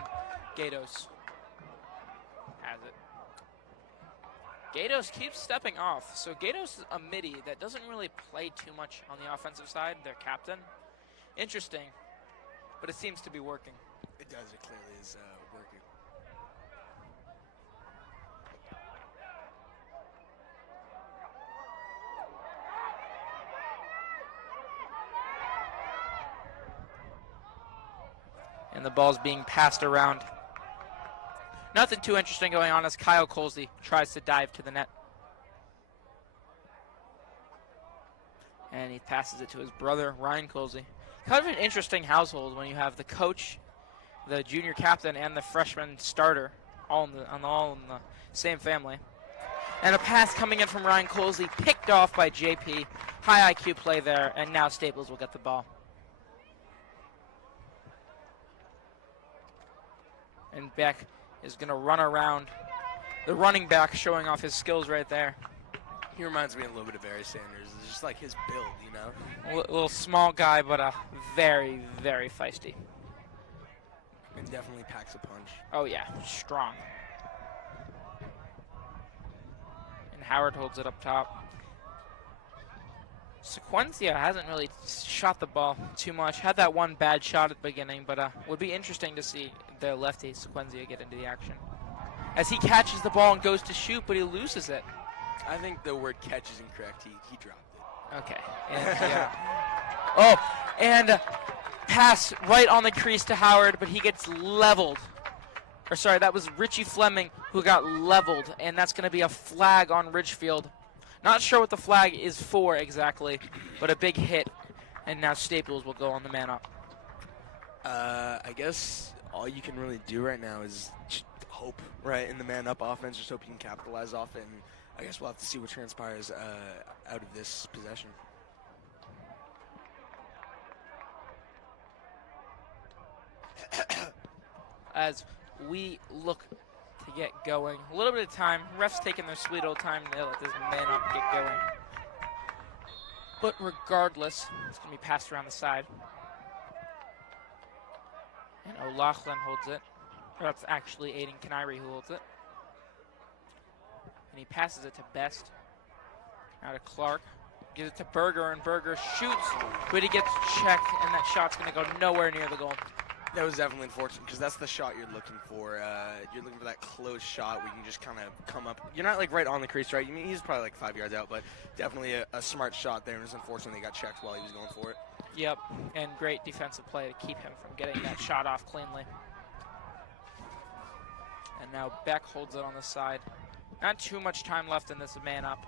Gatos has it. Gatos keeps stepping off. So Gatos is a midi that doesn't really play too much on the offensive side, their captain. Interesting, but it seems to be working. It does. It clearly is working. And the ball's being passed around. Nothing too interesting going on as Kyle Kolsey tries to dive to the net. And he passes it to his brother, Ryan Kolsey. Kind of an interesting household when you have the coach, the junior captain, and the freshman starter all in the same family. And a pass coming in from Ryan Kolsey, picked off by JP. High IQ play there, and now Staples will get the ball. And Beck is going to run around. The running back showing off his skills right there. He reminds me a little bit of Barry Sanders. It's just like his build, you know? A little small guy, but very, very feisty. And definitely packs a punch. Oh, yeah, strong. And Howard holds it up top. Sequenzia hasn't really shot the ball too much. Had that one bad shot at the beginning, but would be interesting to see the lefty Sequenzia get into the action. As he catches the ball and goes to shoot, but he loses it. I think the word catch is incorrect. He dropped it. Okay. And, and pass right on the crease to Howard, but he gets leveled. Or sorry, that was Richie Fleming who got leveled, and that's going to be a flag on Ridgefield. Not sure what the flag is for exactly, but a big hit, and now Staples will go on the man up. I guess all you can really do right now is hope, right, in the man-up offense. Just hope you can capitalize off it, and I guess we'll have to see what transpires out of this possession. As we look to get going, a little bit of time. Refs taking their sweet old time to let this man up get going. But regardless, it's going to be passed around the side. And O'Loughlin holds it. Or that's actually Aiden Canary who holds it. And he passes it to Best. Now to Clark. Gives it to Berger, and Berger shoots, but he gets checked, and that shot's going to go nowhere near the goal. That was definitely unfortunate because that's the shot you're looking for. You're looking for that close shot where you can just kind of come up. You're not like right on the crease, right? I mean, he's probably like 5 yards out, but definitely a smart shot there. And it's unfortunate he got checked while he was going for it. Yep, and great defensive play to keep him from getting that shot off cleanly. And now Beck holds it on the side. Not too much time left in this man up,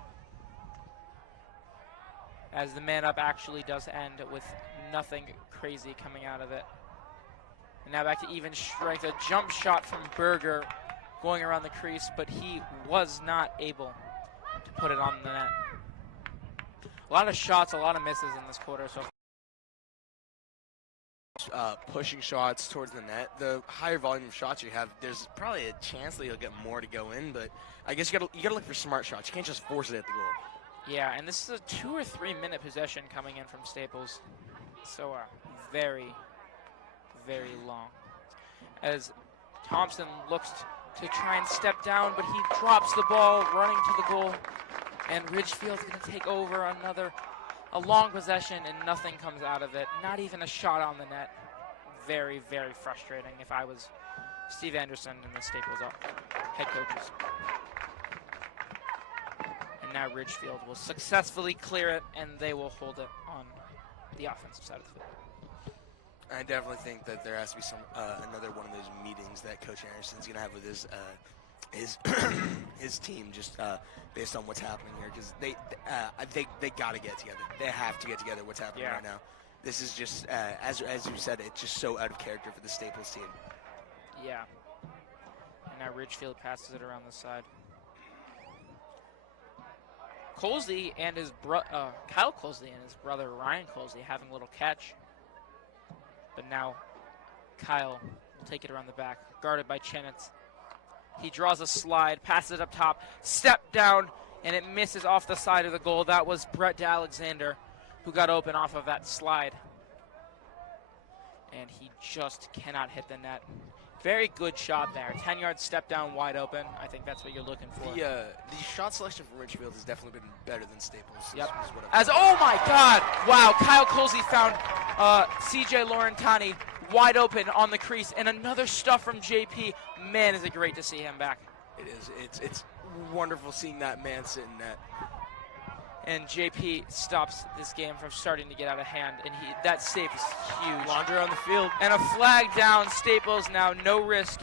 as the man up actually does end with nothing crazy coming out of it. And now back to even strength. A jump shot from Berger going around the crease, but he was not able to put it on the net. A lot of shots, a lot of misses in this quarter so far. Pushing shots towards the net. The higher volume of shots you have, there's probably a chance that you'll get more to go in, but I guess you gotta look for smart shots. You can't just force it at the goal. Yeah, and this is a 2 or 3 minute possession coming in from Staples. So very, very long. As Thompson looks to try and step down, but he drops the ball running to the goal. And Ridgefield's going to take over a long possession, and nothing comes out of it. Not even a shot on the net. Very, very frustrating if I was Steve Anderson and the Staples head coaches. And now Ridgefield will successfully clear it, and they will hold it on the offensive side of the field. I definitely think that there has to be some another one of those meetings that Coach Anderson's going to have with his team, just based on what's happening here, because they got to get together. They have to get together. What's happening right now? This is just as you said, it's just so out of character for the Staples team. Yeah. And now Ridgefield passes it around the side. Colzley and his Kyle Kolsey and his brother Ryan Kolsey having a little catch. But now Kyle will take it around the back, guarded by Chenitz. He draws a slide, passes it up top, step down, and it misses off the side of the goal. That was Brett Alexander who got open off of that slide. And he just cannot hit the net. Very good shot there. 10-yard step down wide open. I think that's what you're looking for. The shot selection from Ridgefield has definitely been better than Staples. Yep. Oh my God! Wow, Kyle Kolsey found CJ Laurentani wide open on the crease, and another stuff from JP. Man, is it great to see him back. It is. It's wonderful seeing that man sit in net. And JP stops this game from starting to get out of hand, and that save is huge. Launder on the field. And a flag down. Staples now no risk.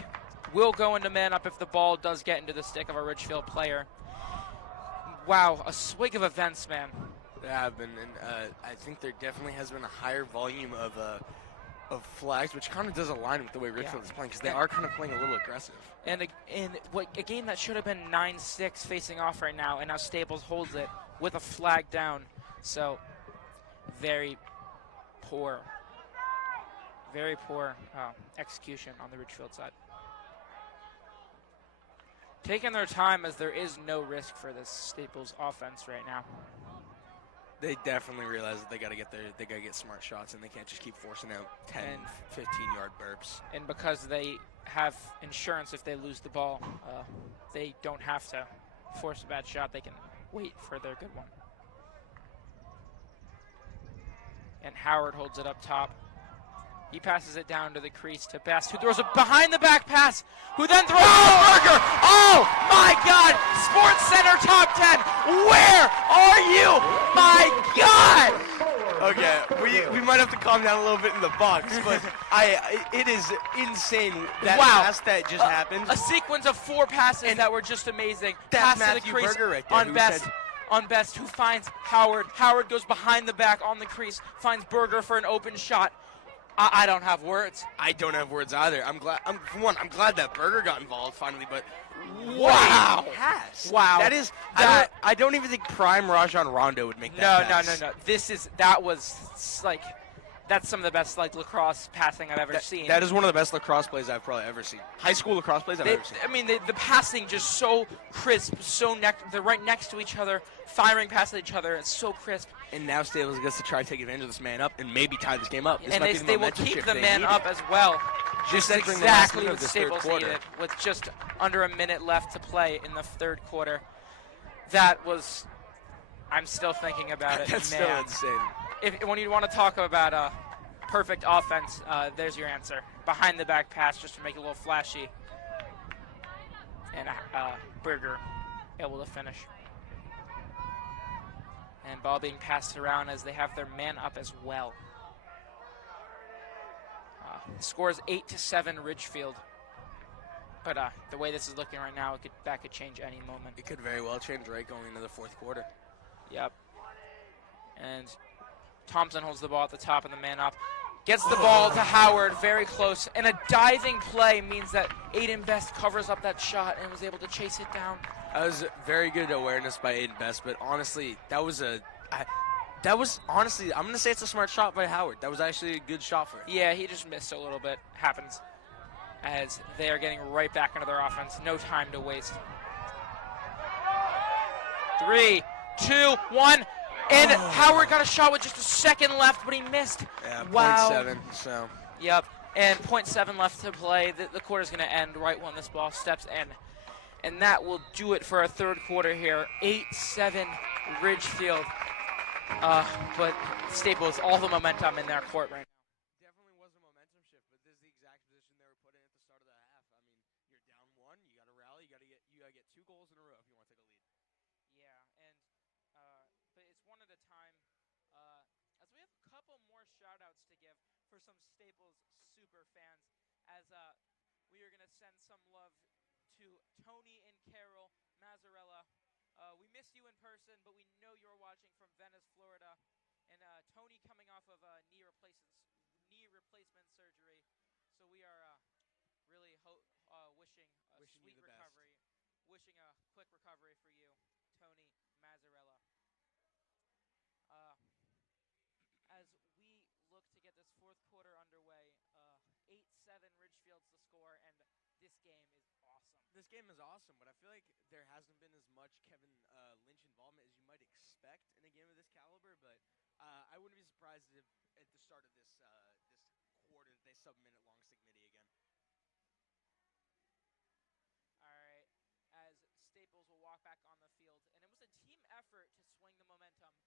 Will go into man up if the ball does get into the stick of a Ridgefield player. Wow, a swig of events, man. There have been, and I think there definitely has been a higher volume of flags, which kind of does align with the way Ridgefield is playing, because they are kind of playing a little aggressive. And a game that should have been 9-6 facing off right now, and now Staples holds it with a flag down. So very poor execution on the Ridgefield side. Taking their time, as there is no risk for this Staples offense right now. They definitely realize that they got to get smart shots, and they can't just keep forcing out 10, 15-yard burps. And because they have insurance if they lose the ball, they don't have to force a bad shot. They can wait for their good one. And Howard holds it up top. He passes it down to the crease to Best, who throws a behind-the-back pass, who then throws to Berger. Oh, my God! Sports Center top 10. Where are you? My God! Okay, we might have to calm down a little bit in the box, but it is insane that pass that just happened. A sequence of 4 passes that were just amazing. That's Pass to Matthew the crease Berger right there, on Best, who finds Howard. Howard goes behind the back on the crease, finds Berger for an open shot. I don't have words. I don't have words either. I'm glad that Berger got involved finally, but Wow. Pass. Wow. That is. I don't even think prime Rajon Rondo would make that pass. No. That's some of the best lacrosse passing I've ever seen. That is one of the best lacrosse plays I've probably ever seen. High school lacrosse plays I've ever seen. I mean, the passing just so crisp, they're right next to each other, firing past each other. It's so crisp. And now Staples gets to try to take advantage of this man up and maybe tie this game up. And they will keep the man up as well. Just That's exactly what Staples needed with just under a minute left to play in the third quarter. That was, I'm still thinking about it. That's still insane. When you want to talk about perfect offense, there's your answer. Behind the back pass just to make it a little flashy. And Berger able to finish. And ball being passed around as they have their man up as well. Score is 8-7 Ridgefield. But the way this is looking right now, that could change any moment. It could very well change right going into the fourth quarter. Yep. And Thompson holds the ball at the top of the man up. Gets the ball to Howard, very close. And a diving play means that Aiden Best covers up that shot and was able to chase it down. That was very good awareness by Aiden Best, but honestly, I'm going to say it's a smart shot by Howard. That was actually a good shot for him. Yeah, he just missed a little bit. Happens as they are getting right back into their offense. No time to waste. 3, 2, 1. And Howard got a shot with just a second left, but he missed. Yeah, wow. 0.7, so. Yep, and 0.7 left to play. The quarter's going to end right when this ball steps in. And that will do it for our third quarter here. 8-7 Ridgefield. But Staples, all the momentum in their court right now. Definitely was a momentum shift, but this is the exact position they were put in at the start of the half. I mean, you're down one, you got to rally, you got to get 2 goals in a row if you want to take a lead. Yeah, and but it's one at a time. As we have a couple more shout-outs to give for some Staples super fans, as we are going to send some love to Tony and Carol Mazzarella. We missed you in person, but we know you're watching from Venice, Florida. And Tony coming off of knee replacement surgery. So we are really wishing a sweet recovery. Wishing a quick recovery for you, Tony Mazzarella. As we look to get this fourth quarter underway, 8-7 Ridgefield's the score, and this game is awesome. This game is awesome, but I feel like there hasn't been as much Kevin Lynch involvement as you might expect in a game of this caliber, but I wouldn't be surprised if at the start of this quarter that they sub-minute-long Signity again. All right, as Staples will walk back on the field, and it was a team effort to swing the momentum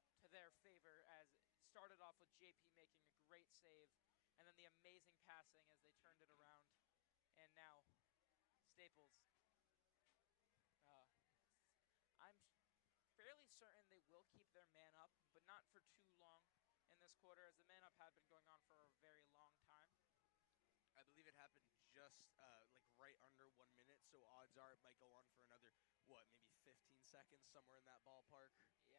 and to their favor, as it started off with JP making a great save, and then the amazing passing as they turned it around, and now Staples. I'm fairly certain they will keep their man up, but not for too long in this quarter, as the man up had been going on for a very long time. I believe it happened just right under 1 minute, so odds are it might go on for another, maybe 15 seconds, somewhere in that ballpark. Yeah.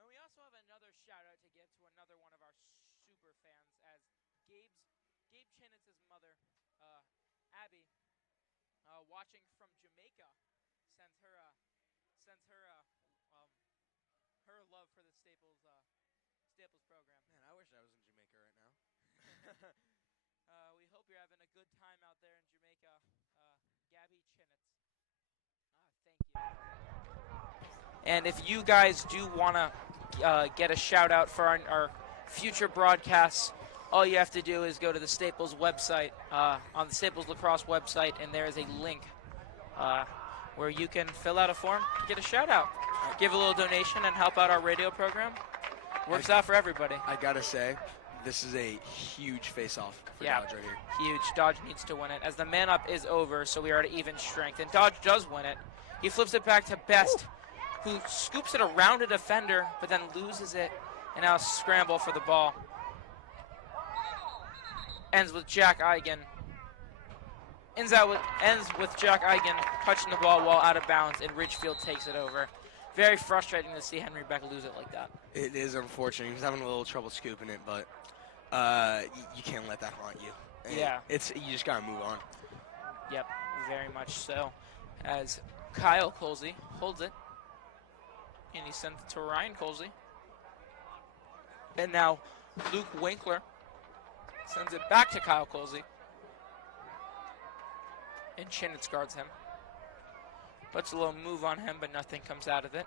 And we also have another shout-out to give to another one of our super fans, as Gabe Chinitz's mother, Abby, watching from Jamaica, sends her love for the Staples program. Man, I wish I was in Jamaica right now. We hope you're having a good time out there in Jamaica, Gabby Chinitz. Thank you. And if you guys do want to get a shout out for our future broadcasts, all you have to do is go to the Staples website, on the Staples Lacrosse website, and there is a link where you can fill out a form to get a shout out. Give a little donation and help out our radio program. Works out for everybody. I gotta say, this is a huge face-off for Dodge right here. Huge. Dodge needs to win it, as the man-up is over, so we are at even strength. And Dodge does win it. He flips it back to Best, who scoops it around a defender, but then loses it, and now scramble for the ball. Ends with Jack Eigen. Ends with Jack Eigen touching the ball while out of bounds, and Ridgefield takes it over. Very frustrating to see Henry Beck lose it like that. It is unfortunate. He was having a little trouble scooping it, but you can't let that haunt you. And Yeah. you just gotta move on. Yep, very much so. As Kyle Colzley holds it, and he sends it to Ryan Colzley. And now Luke Winkler sends it back to Kyle Colzley. And Chinitz guards him. Puts a little move on him, but nothing comes out of it.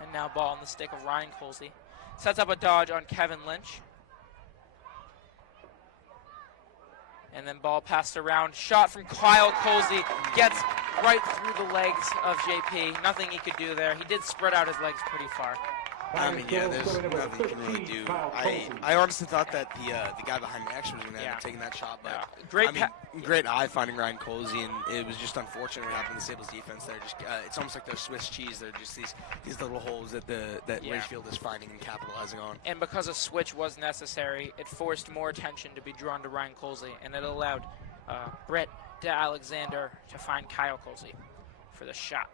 And now ball on the stick of Ryan Colzley. Sets up a dodge on Kevin Lynch. And then ball passed around. Shot from Kyle Kolsey. Gets right through the legs of JP. Nothing he could do there. He did spread out his legs pretty far. I mean, yeah, there's nothing you can really do. I honestly thought that the guy behind Max was going to end up taking that shot, but great eye finding Ryan Colzley, and it was just unfortunate what happened to the Staples defense there. Just it's almost like they're Swiss cheese. They're just these little holes that Ridgefield is finding and capitalizing on. And because a switch was necessary, it forced more attention to be drawn to Ryan Colzley, and it allowed Brett Alexander to find Kyle Kolsey for the shot.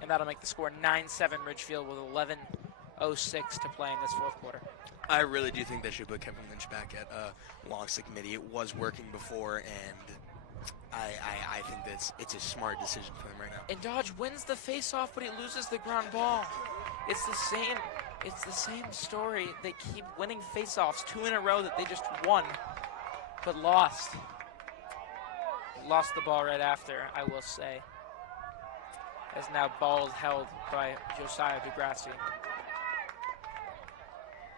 And that'll make the score 9-7 Ridgefield with 11:06 to play in this fourth quarter. I really do think they should put Kevin Lynch back at long stick midi. It was working before, and I think it's a smart decision for them right now. And Dodge wins the face-off, but he loses the ground ball. It's the same story. They keep winning face-offs 2 in a row that they just won, but lost. Lost the ball right after, I will say. As now ball is held by Josiah DeGrassi.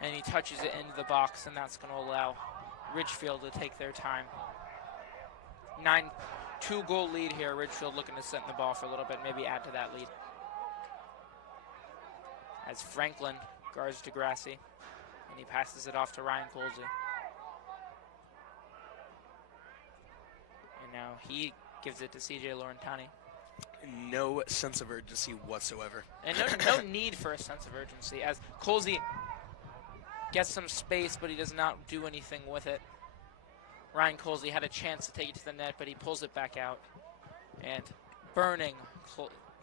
And he touches it into the box, and that's going to allow Ridgefield to take their time. 2-goal lead here. Ridgefield looking to set in the ball for a little bit, maybe add to that lead. As Franklin guards DeGrassi, and he passes it off to Ryan Colzley. And now he gives it to CJ Laurentani. No sense of urgency whatsoever. And no need for a sense of urgency, as Colzley gets some space, but he does not do anything with it. Ryan Colzley had a chance to take it to the net, but he pulls it back out. And burning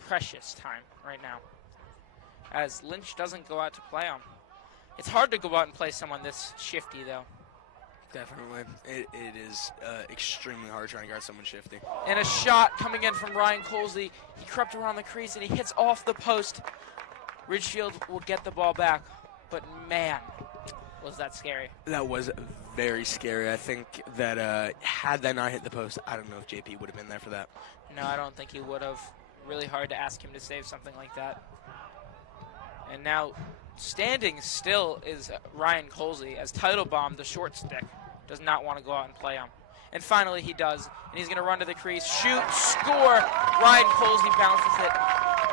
precious time right now, as Lynch doesn't go out to play him. It's hard to go out and play someone this shifty, though. Definitely. It is extremely hard trying to guard someone shifty. And a shot coming in from Ryan Colzley. He crept around the crease, and he hits off the post. Ridgefield will get the ball back, but man, was that scary. That was very scary. I think that had that not hit the post, I don't know if JP would have been there for that. No, I don't think he would have. Really hard to ask him to save something like that. And now standing still is Ryan Colzley, as Teitelbaum, the short stick, does not want to go out and play him. And finally he does, and he's going to run to the crease, shoot, score. Ryan Colzley bounces it.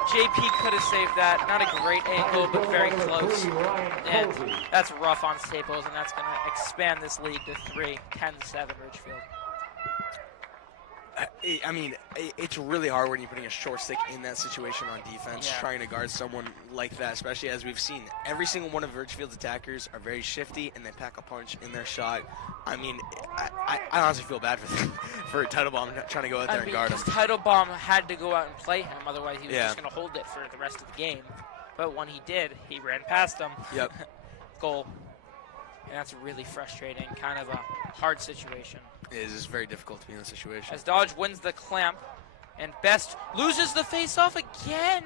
JP could have saved that. Not a great angle, but very close. And that's rough on Staples, and that's going to expand this lead to 3, 10-7 Ridgefield. I mean, it's really hard when you're putting a short stick in that situation on defense, trying to guard someone like that, especially as we've seen. Every single one of Ridgefield's attackers are very shifty, and they pack a punch in their shot. I mean, I honestly feel bad for Teitelbaum trying to go out there and guard him. Because Teitelbaum had to go out and play him, otherwise he was just going to hold it for the rest of the game. But when he did, he ran past him. Yep. Goal. And that's really frustrating, kind of a hard situation. It is very difficult to be in this situation. As Dodge wins the clamp, and Best loses the face-off again.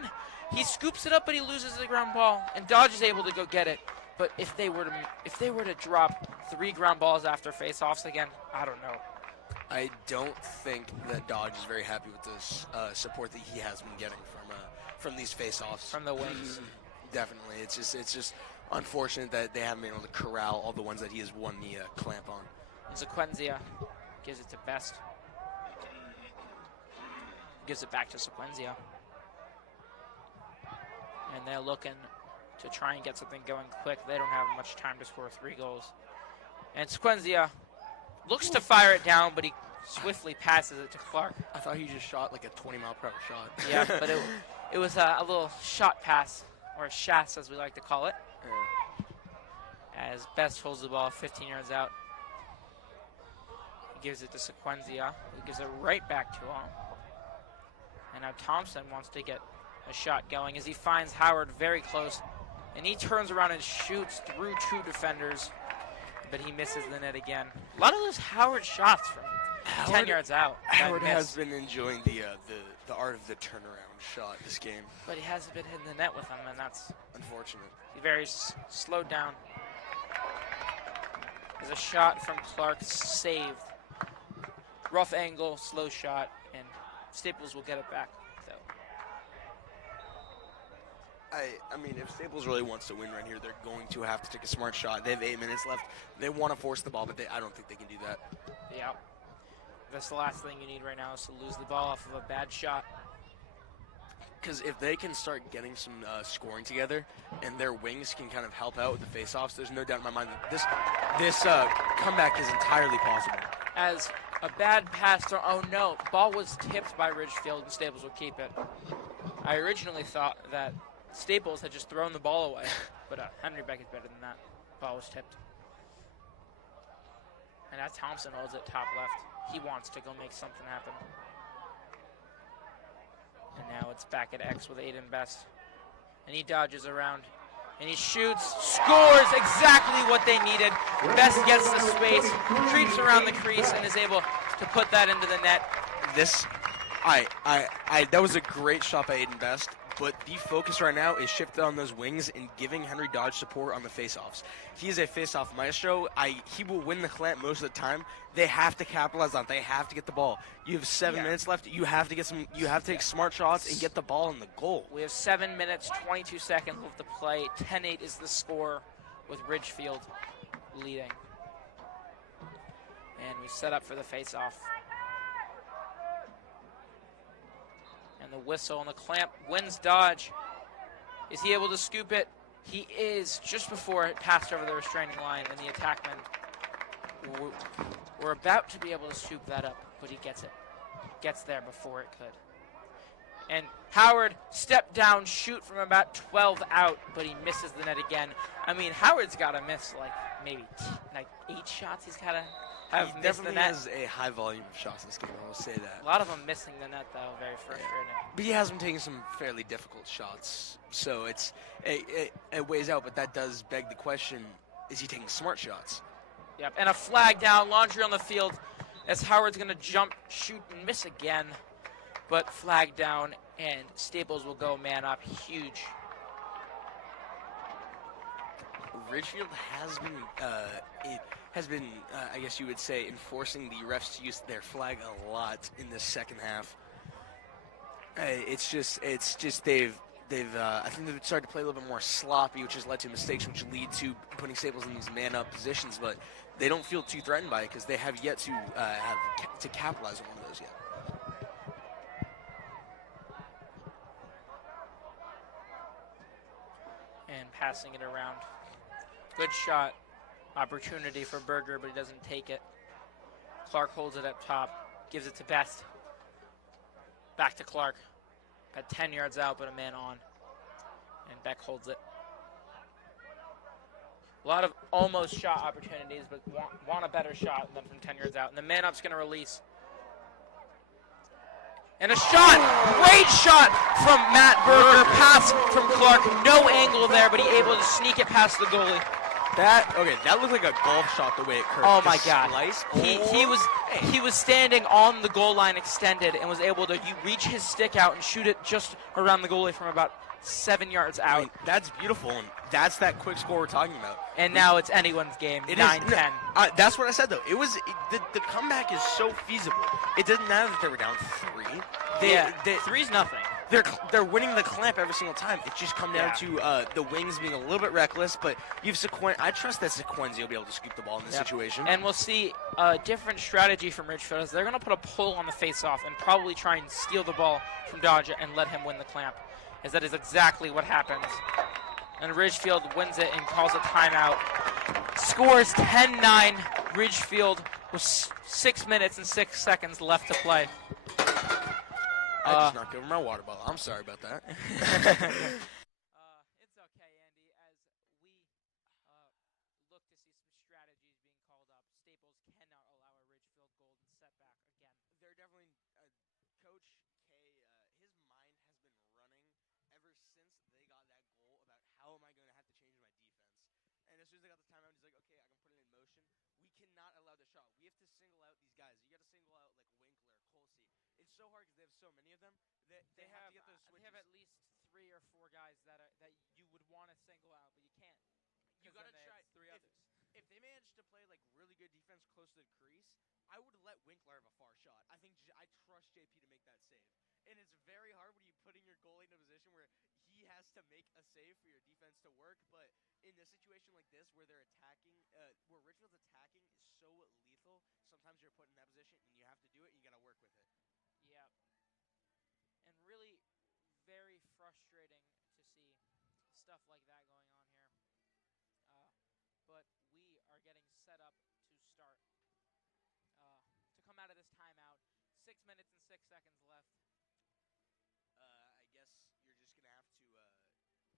He scoops it up, but he loses the ground ball, and Dodge is able to go get it. But if they were to drop 3 ground balls after face-offs again, I don't know. I don't think that Dodge is very happy with this support that he has been getting from these face-offs. From the wings. Definitely. It's just unfortunate that they haven't been able to corral all the ones that he has won the clamp on. Sequenzia gives it to Best. Gives it back to Sequenzia. And they're looking to try and get something going quick. They don't have much time to score 3 goals. And Sequenzia looks to fire it down, but he swiftly passes it to Clark. I thought he just shot like a 20-mile-per-hour shot. Yeah, but it was a little shot pass, or a shass as we like to call it. As Best holds the ball 15 yards out. He gives it to Sequenzia, who gives it right back to him. And now Thompson wants to get a shot going as he finds Howard very close. And he turns around and shoots through 2 defenders. but he misses the net again. A lot of those Howard shots from 10 yards out. Howard has been enjoying the art of the turnaround shot this game. But he hasn't been hitting the net with them, and that's unfortunate. He's very slowed down. There's a shot from Clark saved. Rough angle, slow shot, and Staples will get it back, though. I mean, if Staples really wants to win right here, they're going to have to take a smart shot. They have 8 minutes left. They want to force the ball, but I don't think they can do that. Yeah. That's the last thing you need right now is to lose the ball off of a bad shot. Because if they can start getting some scoring together and their wings can kind of help out with the face-offs, there's no doubt in my mind that this comeback is entirely possible. As a bad pass to, oh no, ball was tipped by Ridgefield and Staples will keep it. I originally thought that Staples had just thrown the ball away, but Henry Beck is better than that. Ball was tipped. And now Thompson holds it top left. He wants to go make something happen. And now it's back at X with Aiden Best. And he dodges around. And he shoots, scores exactly what they needed. Best gets the space, creeps around the crease, and is able to put that into the net. That was a great shot by Aiden Best, but the focus right now is shifted on those wings and giving Henry Dodge support on the face-offs. He is a face-off maestro. He will win the clamp most of the time. They have to capitalize on it. They have to get the ball. You have 7 minutes left. You have to get some. You have to take smart shots and get the ball in the goal. We have 7 minutes, 22 seconds left to play. 10-8 is the score, with Ridgefield leading. And we set up for the face-off. And the whistle and the clamp wins Dodge. Is he able to scoop it? He is, just before it passed over the restraining line, and the attackman we're about to be able to scoop that up, but he gets it. Gets there before it could. And Howard stepped down, shoot from about 12 out, but he misses the net again. I mean, Howard's got to miss maybe 8 shots. He's got to have He missed the definitely net. has a high volume of shots in this game, I will say that. A lot of them missing the net, though. Very frustrating. But he has been taking some fairly difficult shots, so it weighs out, but that does beg the question, is he taking smart shots? Yep, and a flag down, Laundry on the field, as Howard's going to jump, shoot, and miss again. But flag down, and Staples will go man up. Huge. Ridgefield has been, I guess you would say, enforcing the refs to use their flag a lot in this second half. It's just they've I think they've started to play a little bit more sloppy, which has led to mistakes, which lead to putting Staples in these man-up positions. But they don't feel too threatened by it because they have yet to to capitalize on one of those yet. And passing it around. Good shot. Opportunity for Berger, but he doesn't take it. Clark holds it up top. Gives it to Best. Back to Clark. At 10 yards out, but a man on. And Beck holds it. A lot of almost shot opportunities, but want a better shot than from 10 yards out. And the man up's going to release. And a shot! Great shot from Matt Berger. Pass from Clark. No angle there, but he able to sneak it past the goalie. That looked like a golf shot the way it curved. Oh my God! Slice. He was standing on the goal line extended and was able to reach his stick out and shoot it just around the goalie from about 7 yards out. I mean, that's beautiful, and that's that quick score we're talking about. And now it's anyone's game. 9-10. That's what I said though. The comeback is so feasible. It doesn't matter that they were down 3. Three's nothing. They're winning the clamp every single time. It's just come down to the wings being a little bit reckless, but I trust that Sequenzi will be able to scoop the ball in this situation. And we'll see a different strategy from Ridgefield. As they're going to put a pull on the face-off and probably try and steal the ball from Dodge and let him win the clamp, as that is exactly what happens. And Ridgefield wins it and calls a timeout. Scores 10-9. Ridgefield with 6 minutes and 6 seconds left to play. I just knocked over my water bottle. I'm sorry about that. It's okay, Andy. As we look to see some strategies being called up, Staples cannot allow a Ridgefield golden setback again. They're definitely Coach K. His mind has been running ever since they got that goal about how am I going to have to change my defense. And as soon as they got the timeout, he's like, okay, I can put it in motion. so hard because they have so many of them. They have to get those switches. They have at least 3 or 4 guys that you would want to single out, but you can't. You got to try 3 others. If they manage to play like really good defense close to the crease, I would let Winkler have a far shot. I think I trust JP to make that save. And it's very hard when you putting your goalie in a position where he has to make a save for your defense to work. But in a situation like this where they're attacking, where Ridgefield's attacking is so lethal, sometimes you're put in that position and you have to do it and you got to work with it. Yep. And really very frustrating to see stuff like that going on here. But we are getting set up to start, to come out of this timeout. 6 minutes and 6 seconds left. I guess you're just gonna have to hope that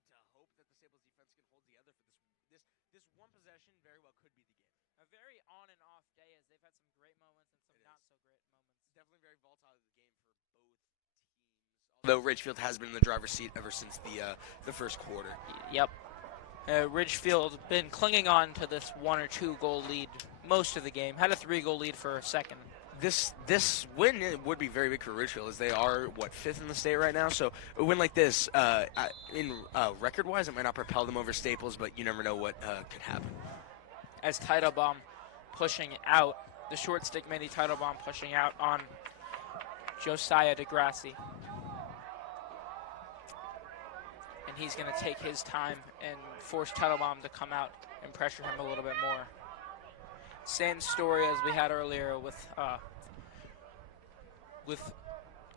the Staples defense can hold together for this one possession. Very well could be the game. A very on and off day, as they've had some great moments and some not so great moments. Definitely very volatile of the game for both teams. Although Ridgefield has been in the driver's seat ever since the first quarter. Yep. Ridgefield been clinging on to this 1 or 2 goal lead most of the game. Had a 3-goal lead for a second. This win would be very big for Ridgefield, as they are 5th in the state right now. So a win like this, in record-wise, it might not propel them over Staples, but you never know what could happen. As Teitelbaum pushing out, the short stick mini Teitelbaum pushing out on Josiah DeGrassi. And he's going to take his time and force Teitelbaum to come out and pressure him a little bit more. Same story as we had earlier with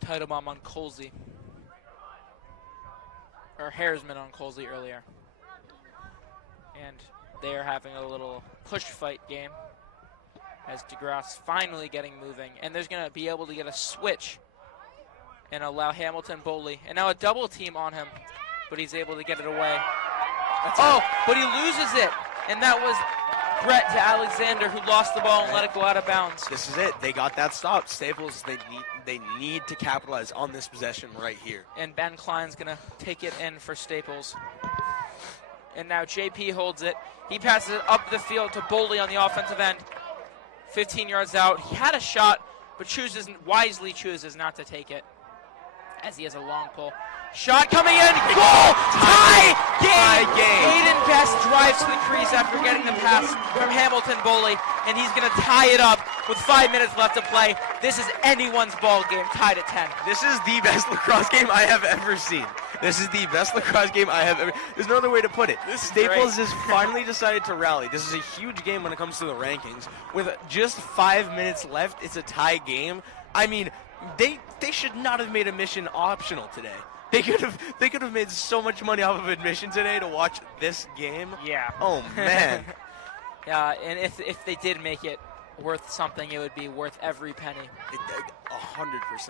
Teitelbaum on Colzley. Or Hairsman on Colzley earlier. And they are having a little push fight game as DeGrasse finally getting moving. And there's going to be able to get a switch and allow Hamilton Bowley. And now a double team on him, but he's able to get it away. But he loses it. And that was Brett to Alexander, who lost the ball and let it go out of bounds. This is it. They got that stop. Staples, they need to capitalize on this possession right here. And Ben Klein's going to take it in for Staples. And now JP holds it. He passes it up the field to Bowley on the offensive end. 15 yards out. He had a shot, but wisely chooses not to take it, as he has a long pull. Shot coming in. Goal! Tie game! Aiden Best drives to the crease after getting the pass from Hamilton Bowley, and he's going to tie it up with 5 minutes left to play. This is anyone's ball game, tied at 10. This is the best lacrosse game I have ever seen. This is the best lacrosse game I have ever. There's no other way to put it. Staples has finally decided to rally. This is a huge game when it comes to the rankings. With just 5 minutes left, it's a tie game. I mean, they should not have made admission optional today. They could have made so much money off of admission today to watch this game. Yeah. Oh man. Yeah, and if they did make it worth something, it would be worth every penny. 100%.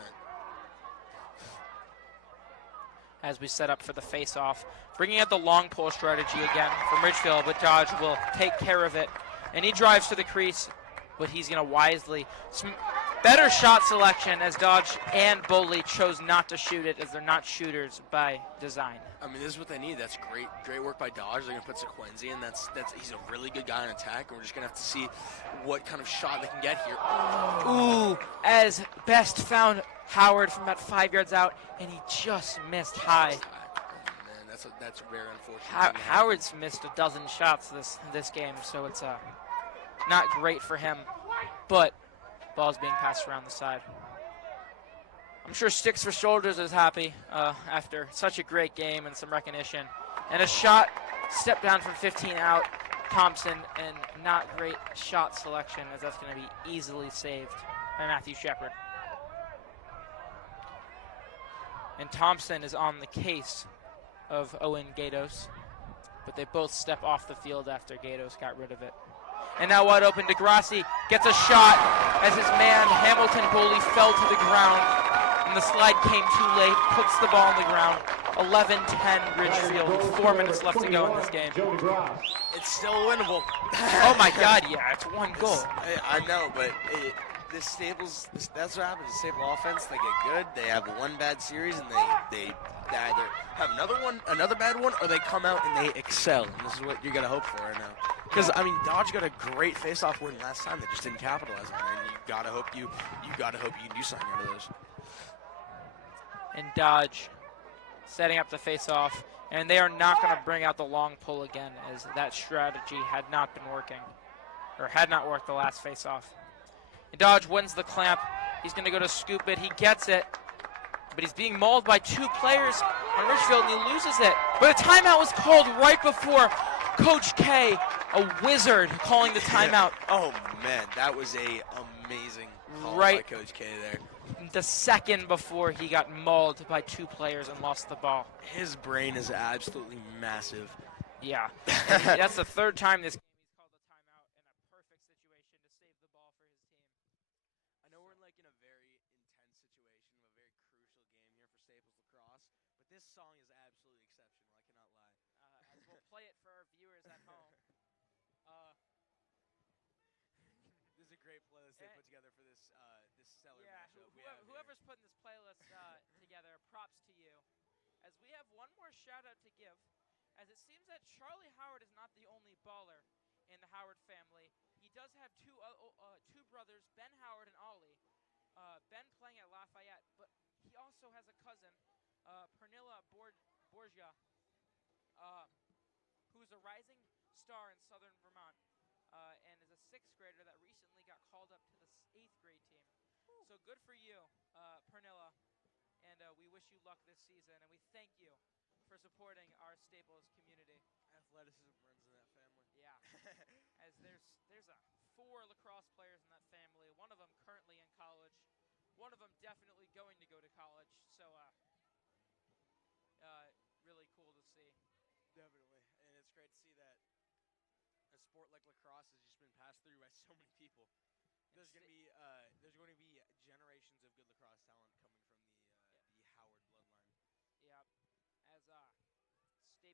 As we set up for the face-off, bringing out the long pull strategy again from Ridgefield, but Dodge will take care of it, and he drives to the crease, but he's going to wisely. Better shot selection, as Dodge and Bowley chose not to shoot it, as they're not shooters by design. I mean, this is what they need. That's great work by Dodge. They're going to put Sequenzi in. He's a really good guy in attack, and we're just going to have to see what kind of shot they can get here. Ooh, as Best found Howard from about 5 yards out, and he just missed high. Man, that's very unfortunate. Howard's missed a dozen shots this game, so it's not great for him, but ball's being passed around the side. I'm sure Sticks for Shoulders is happy after such a great game and some recognition. And a shot, step down from 15 out, Thompson, and not great shot selection, as that's going to be easily saved by Matthew Shepard. And Thompson is on the case of Owen Gatos, but they both step off the field after Gatos got rid of it. And now wide open, DeGrassi gets a shot as his man, Hamilton Bowley, fell to the ground. And the slide came too late, puts the ball on the ground. 11-10 Ridgefield, 4 minutes left to go in this game. It's still winnable. Oh my God, yeah, it's 1 goal. I know, but that's what happens. The Staples offense, they get good, they have one bad series, and they either have another bad one, or they come out and they excel. And this is what you're going to hope for right now. Because, I mean, Dodge got a great face-off win last time. They just didn't capitalize on it. And you gotta hope you do something out of those. and Dodge setting up the face-off. And they are not going to bring out the long pull again, as that strategy had not been working, or had not worked the last face-off. And Dodge wins the clamp. He's going to go to scoop it. He gets it, but he's being mauled by 2 players on Ridgefield, and he loses it. But a timeout was called right before Coach K, a wizard, calling the timeout. Oh, man, that was a amazing call Right. by Coach K there. The second before he got mauled by 2 players and lost the ball. His brain is absolutely massive. Yeah, and that's the 3rd time this game he's called a timeout in a perfect situation to save the ball for his team. I know we're in like in a very intense situation of a very crucial game here for Staples Lacrosse, but this song is absolutely exceptional. I cannot lie. As we'll play it for our viewers at home. This is a great playlist they put together for this this stellar Yeah, matchup we have here. whoever's putting this playlist together, props to you. As we have one more shout out to give, as it seems that Charlie Howard is not the only baller in the Howard family. He does have two brothers, Ben Howard and Ollie. Ben playing at Lafayette, but he also has a cousin, Pernilla Borgia, who's a rising star in Southern Vermont, and is a 6th grader that recently got called up to the 8th grade team. So good for you, Pernilla, and we wish you luck this season, and we thank you for supporting our Staples community. Athleticism runs in that family. Yeah, as there's 4 lacrosse players in that family. One of them currently in college. One of them definitely going to go to college. So really cool to see. Definitely, and it's great to see that a sport like lacrosse has just been passed through by so many people. There's going to be generations of good lacrosse talent coming from the Howard bloodline.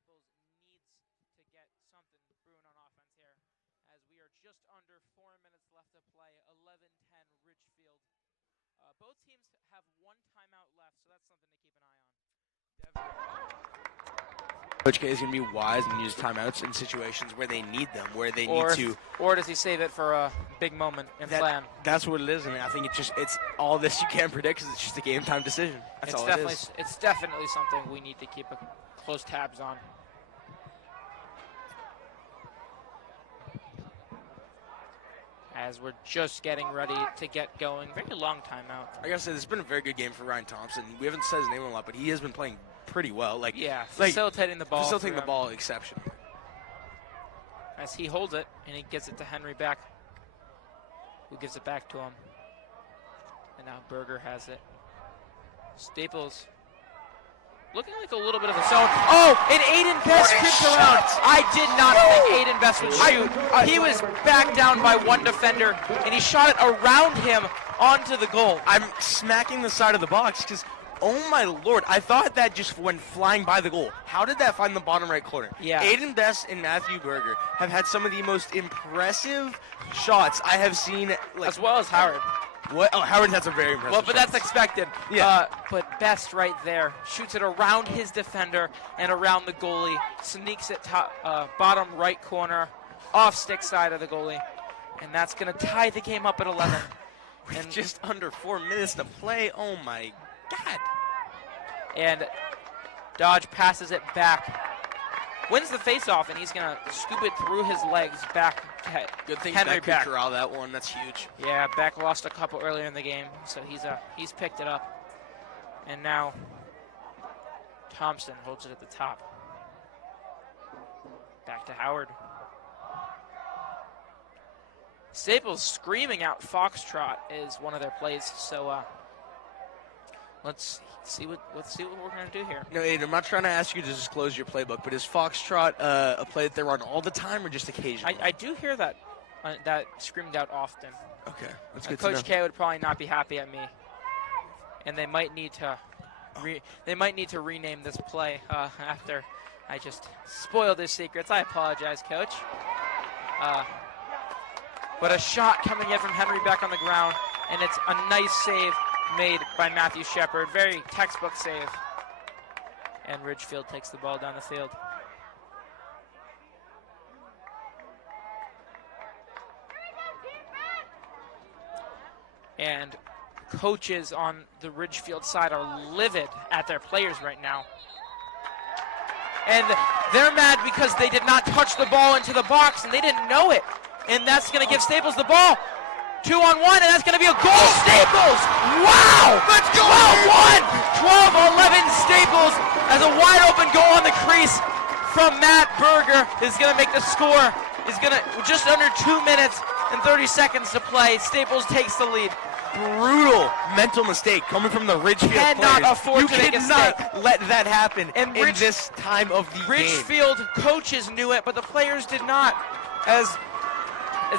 Yep. As Staples needs to get something brewing on offense here, as we are just under 4 minutes left to play. 11-10 Ridgefield. Both teams have 1 timeout left, so that's something to keep an eye on. Coach K is going to be wise and use timeouts in situations where they need them, where they need to. Or does he save it for a big moment and plan? That's what it is. I mean, I think it's all this you can't predict because it's just a game time decision. That's all it is. It's definitely something we need to keep close tabs on. As we're just getting ready to get going. Very long timeout. I gotta say, this has been a very good game for Ryan Thompson. We haven't said his name a lot, but he has been playing pretty well. Facilitating the ball. Facilitating the ball exceptionally. As he holds it, and he gets it to Henry back, who gives it back to him. And now Berger has it. Staples looking like a little bit of a zone. Oh, and Aiden Best creeps around. I did not think Aiden Best would shoot. He was back down by 1 defender, and he shot it around him onto the goal. I'm smacking the side of the box because, oh my lord, I thought that just went flying by the goal. How did that find the bottom right corner? Yeah. Aiden Best and Matthew Berger have had some of the most impressive shots I have seen. As well as Howard. What? Oh, Howard has a very impressive Well, but shots. that's expected. Yeah. But Best right there shoots it around his defender and around the goalie. Sneaks it bottom right corner, off stick side of the goalie. And that's going to tie the game up at 11. With just under 4 minutes to play. Oh, my God. And Dodge passes it back. Wins the faceoff, and he's going to scoop it through his legs back to Good thing Henry Beck Beck. could corral that one. That's huge. Yeah, Beck lost a couple earlier in the game, so he's picked it up. And now Thompson holds it at the top. Back to Howard. Staples screaming out Foxtrot is one of their plays, so let's see what we're going to do here. No, Aiden, I'm not trying to ask you to disclose your playbook, but is Foxtrot a play that they run all the time or just occasionally? I do hear that screamed out often. Okay, that's good to know. Coach K would probably not be happy at me, and they might need to rename this play after I just spoiled his secrets. I apologize, Coach. But a shot coming in from Henry Beck on the ground, and it's a nice save made by Matthew Shepard. Very textbook save. And Ridgefield takes the ball down the field. And coaches on the Ridgefield side are livid at their players right now. And they're mad because they did not touch the ball into the box and they didn't know it. And that's going to give Staples the ball. 2-on-1, and that's going to be a goal. Staples! Wow! Let's go! 12-1! 12-11 Staples as a wide open goal on the crease from Matt Berger is going to make the score. Is going to just under 2 minutes and 30 seconds to play. Staples takes the lead. Brutal mental mistake coming from the Ridgefield Cannot players. afford to make a mistake. Cannot let that happen And in this time of the game. Ridgefield coaches knew it, but the players did not. As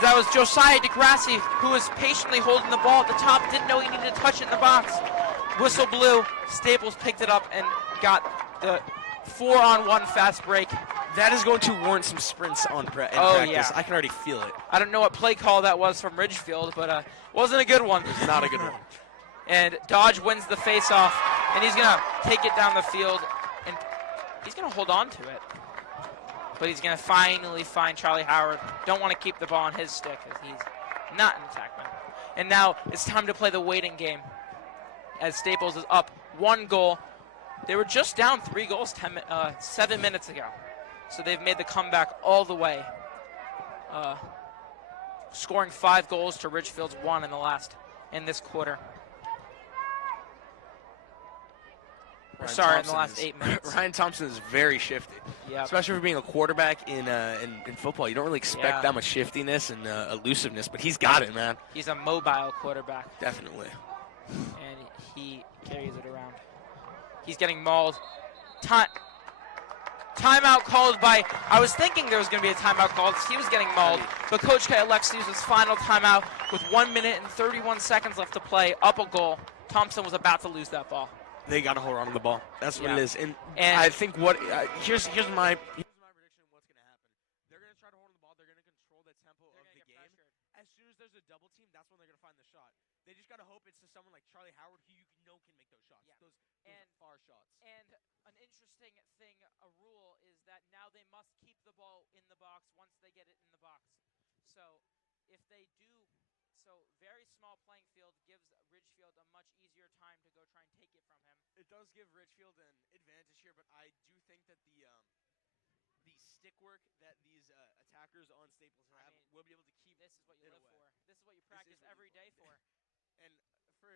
that was Josiah DeGrassi, who was patiently holding the ball at the top, didn't know he needed to touch it in the box. Whistle blew. Staples picked it up and got the 4-on-1 fast break. That is going to warrant some sprints in practice. Yeah. I can already feel it. I don't know what play call that was from Ridgefield, but wasn't a good one. It's not a good one. And Dodge wins the face-off, and he's going to take it down the field, and he's going to hold on to it. But he's going to finally find Charlie Howard. Don't want to keep the ball on his stick because he's not an attackman. And now it's time to play the waiting game as Staples is up 1 goal. They were just down 3 goals 7 minutes ago. So they've made the comeback all the way, scoring 5 goals to Ridgefield's 1 in this quarter. In the last 8 minutes. Ryan Thompson is very shifty, especially for being a quarterback in football. You don't really expect that much shiftiness and elusiveness, but he's got it, man. He's a mobile quarterback. Definitely. And he carries it around. He's getting mauled. Timeout called by, I was thinking there was going to be a timeout called because he was getting mauled, but Coach K elects to use his final timeout with 1 minute and 31 seconds left to play, up a goal. Thompson was about to lose that ball. They got to hold on to the ball. That's what it is. And I think here's my prediction of what's going to happen. They're going to try to hold on the ball. They're going to control the tempo of the game. As soon as there's a double team, that's when they're going to find the shot. They just got to hope it's to someone like Charlie Howard who you know can make those shots. Those far shots. And an interesting thing, a rule, is that now they must keep the ball in the box once they get it in the box. So if they do, very small playing field gives Ridgefield a much easier time to go try and take it from him. It does give Ridgefield an advantage here, but I do think that the stick work that these attackers on Staples have will be able to keep. This is what you live for. This is what you practice every day for. And for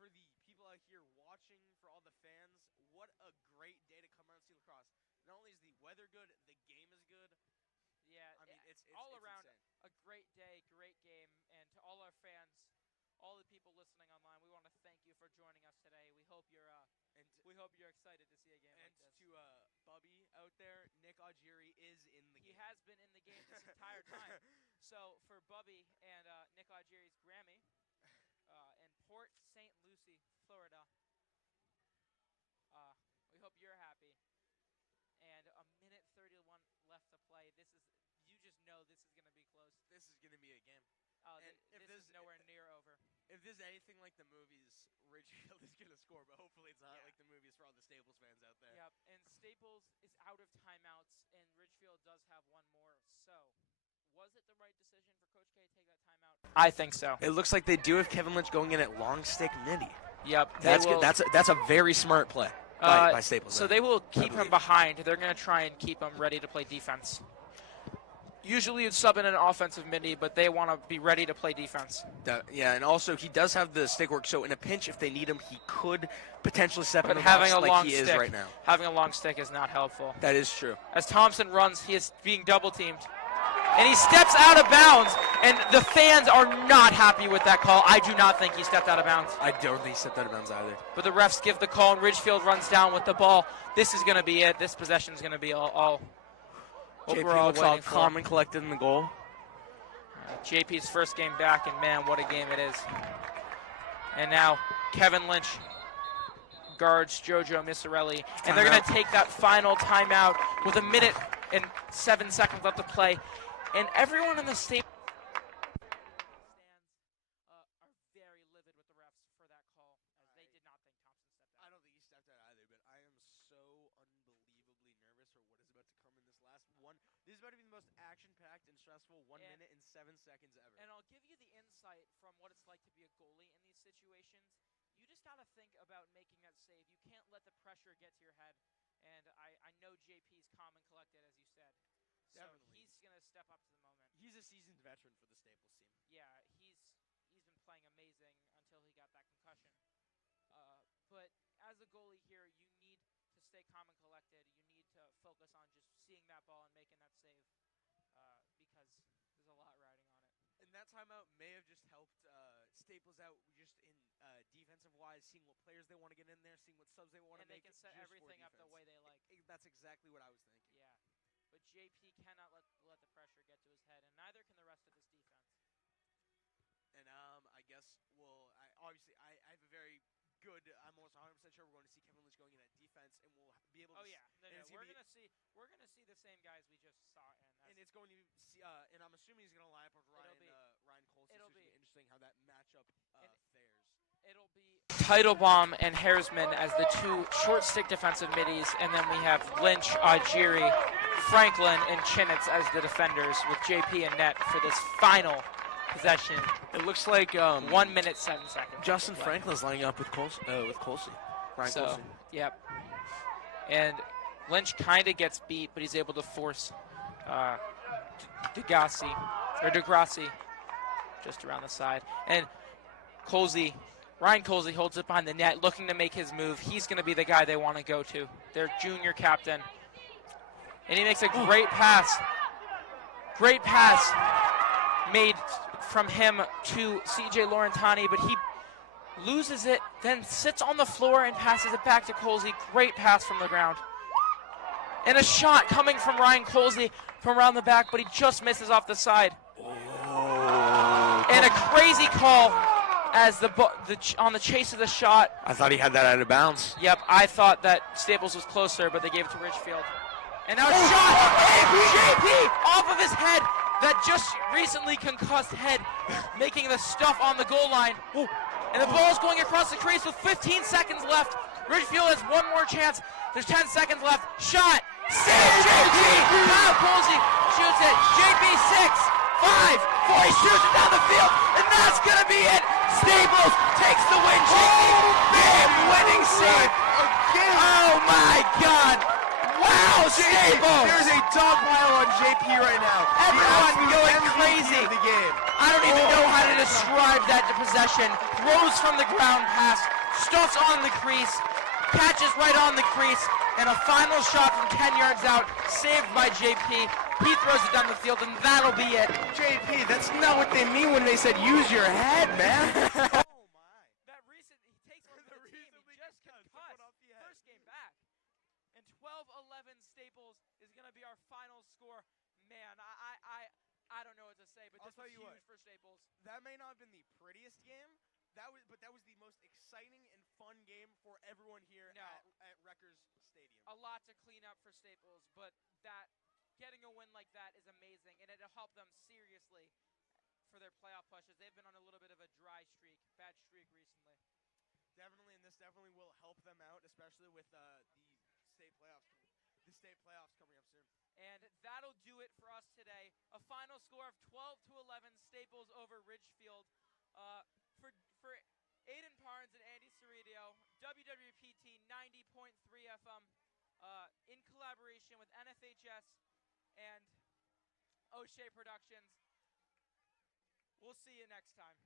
the people out here watching, for all the fans, what a great day to come out and see lacrosse. Not only is the weather good, the game is good. Yeah, I mean it's all around insane. A great day, great game, and to all our fans, all the people listening online, we want to thank you for joining us today. We hope you're excited to see a game like this. And to Bubby out there, Nick Augeri is in the game. He has been in the game this entire time. So for Bubby and Nick Augeri's Grammy in Port St. Lucie, Florida, we hope you're happy. And a minute 31 left to play. You just know this is going to be close. This is going to be a game. This is nowhere near over. If there's anything like the movies, Ridgefield is going to score, but hopefully it's not like the movies for all the Staples fans out there. Yep, and Staples is out of timeouts, and Ridgefield does have one more. So, was it the right decision for Coach K to take that timeout? I think so. It looks like they do have Kevin Lynch going in at long stick midi. Yep. That's good. That's a very smart play by Staples. So they will keep him behind. They're going to try and keep him ready to play defense. Usually you'd sub in an offensive midi, but they want to be ready to play defense. And also he does have the stick work, so in a pinch, if they need him, he could potentially step in the having box a like long he stick, is right now. Having a long stick is not helpful. That is true. As Thompson runs, he is being double-teamed. And he steps out of bounds, and the fans are not happy with that call. I do not think he stepped out of bounds. I don't think he stepped out of bounds either. But the refs give the call, and Ridgefield runs down with the ball. This is going to be it. This possession is going to be all JP we're all looks waiting all for. calm and collected in the goal. JP's first game back, and man, what a game it is. And now Kevin Lynch guards Jojo Misarelli, and they're going to take that final timeout with a minute and 7 seconds left to play. And everyone in the stadium are very livid with the refs for that call, as they did not think Thompson stepped out. I don't think he stepped out either, but I am so unbelievably nervous for what is about to come in this last one. This is about to be the most action-packed and stressful 1 minute and 7 seconds ever. And I'll give you the insight from what it's like to be a goalie in these situations, you just got to think about making that save. You can't let the pressure get to your head. And I know JP's calm and collected, as you said. So Definitely. he's going to step up to the moment. He's a seasoned veteran for the Staples team. Yeah, he's been playing amazing until he got that concussion. But as a goalie here, you need to stay calm and collected. You need to focus on just seeing that ball and making that save because there's a lot riding on it. And that timeout may have just helped Staples out just in defensive-wise, seeing what players they want to get in there, seeing what subs they want to make. And they can set everything up the way they like. That's exactly what I was thinking. Yeah. But JP cannot let the pressure get to his head, and neither can the rest of this defense. And I guess, I have a very good. I'm almost 100% sure we're going to see Kevin Lynch going in at defense, and we'll be able to. Oh yeah, we're gonna see the same guys we just saw in. And it's going to be, and I'm assuming he's going to line up with Ryan Kolsey. It'll be interesting how that matchup fares. It'll be Teitelbaum and Hairsman as the two short stick defensive middies, and then we have Lynch, Ajiri, Franklin, and Chinitz as the defenders, with JP and net for this final possession. It looks like 1 minute 7 seconds. Justin Franklin's lining up with Kolsey. So, yep. And Lynch kind of gets beat, but he's able to force Degrassi just around the side. And Ryan Kolsey holds it behind the net, looking to make his move. He's going to be the guy they want to go to, their junior captain. And he makes a great pass. Great pass made from him to CJ Laurentani, but he loses it, then sits on the floor and passes it back to Kolsey. Great pass from the ground. And a shot coming from Ryan Kolsey from around the back, but he just misses off the side. Oh. And a crazy call as on the chase of the shot. I thought he had that out of bounds. Yep, I thought that Staples was closer, but they gave it to Ridgefield. And now a shot! JP off of his head! That just recently concussed head, making the stuff on the goal line. Ooh. And the ball is going across the crease with 15 seconds left. Ridgefield has one more chance. There's 10 seconds left. Shot! Save JP! Kyle Kolsey shoots it. JP 6, 5, 4. He shoots it down the field, and that's going to be it. Staples takes the win. JP, big winning save. Oh my God! Wow, Staples! There's a dog pile on JP right now. Everyone going crazy. The game. I don't even know how to describe that possession. Throws from the ground pass, stuffs on the crease, catches right on the crease, and a final shot from 10 yards out, saved by JP. He throws it down the field, and that'll be it. JP, that's not what they mean when they said use your head, man. Oh my! He takes over the team. He just concussed. First game back. And 12-11 Staples is going to be our final score. Man, I don't know what to say, but this was huge for Staples. That may not have been the prettiest game, but that was the most exciting and fun game for everyone here at Rutgers Stadium. A lot to clean up for Staples, but getting a win like that is amazing, and it'll help them seriously for their playoff pushes. They've been on a little bit of a bad streak recently. Definitely, and this definitely will help them out, especially with the state playoffs coming up soon. And that'll do it for us today. A final score of 12-11, Staples over Ridgefield. For Aiden Parnes and Andy Cerridio, WWPT 90.3 FM, in collaboration with NFHS and O'Shea Productions. We'll see you next time.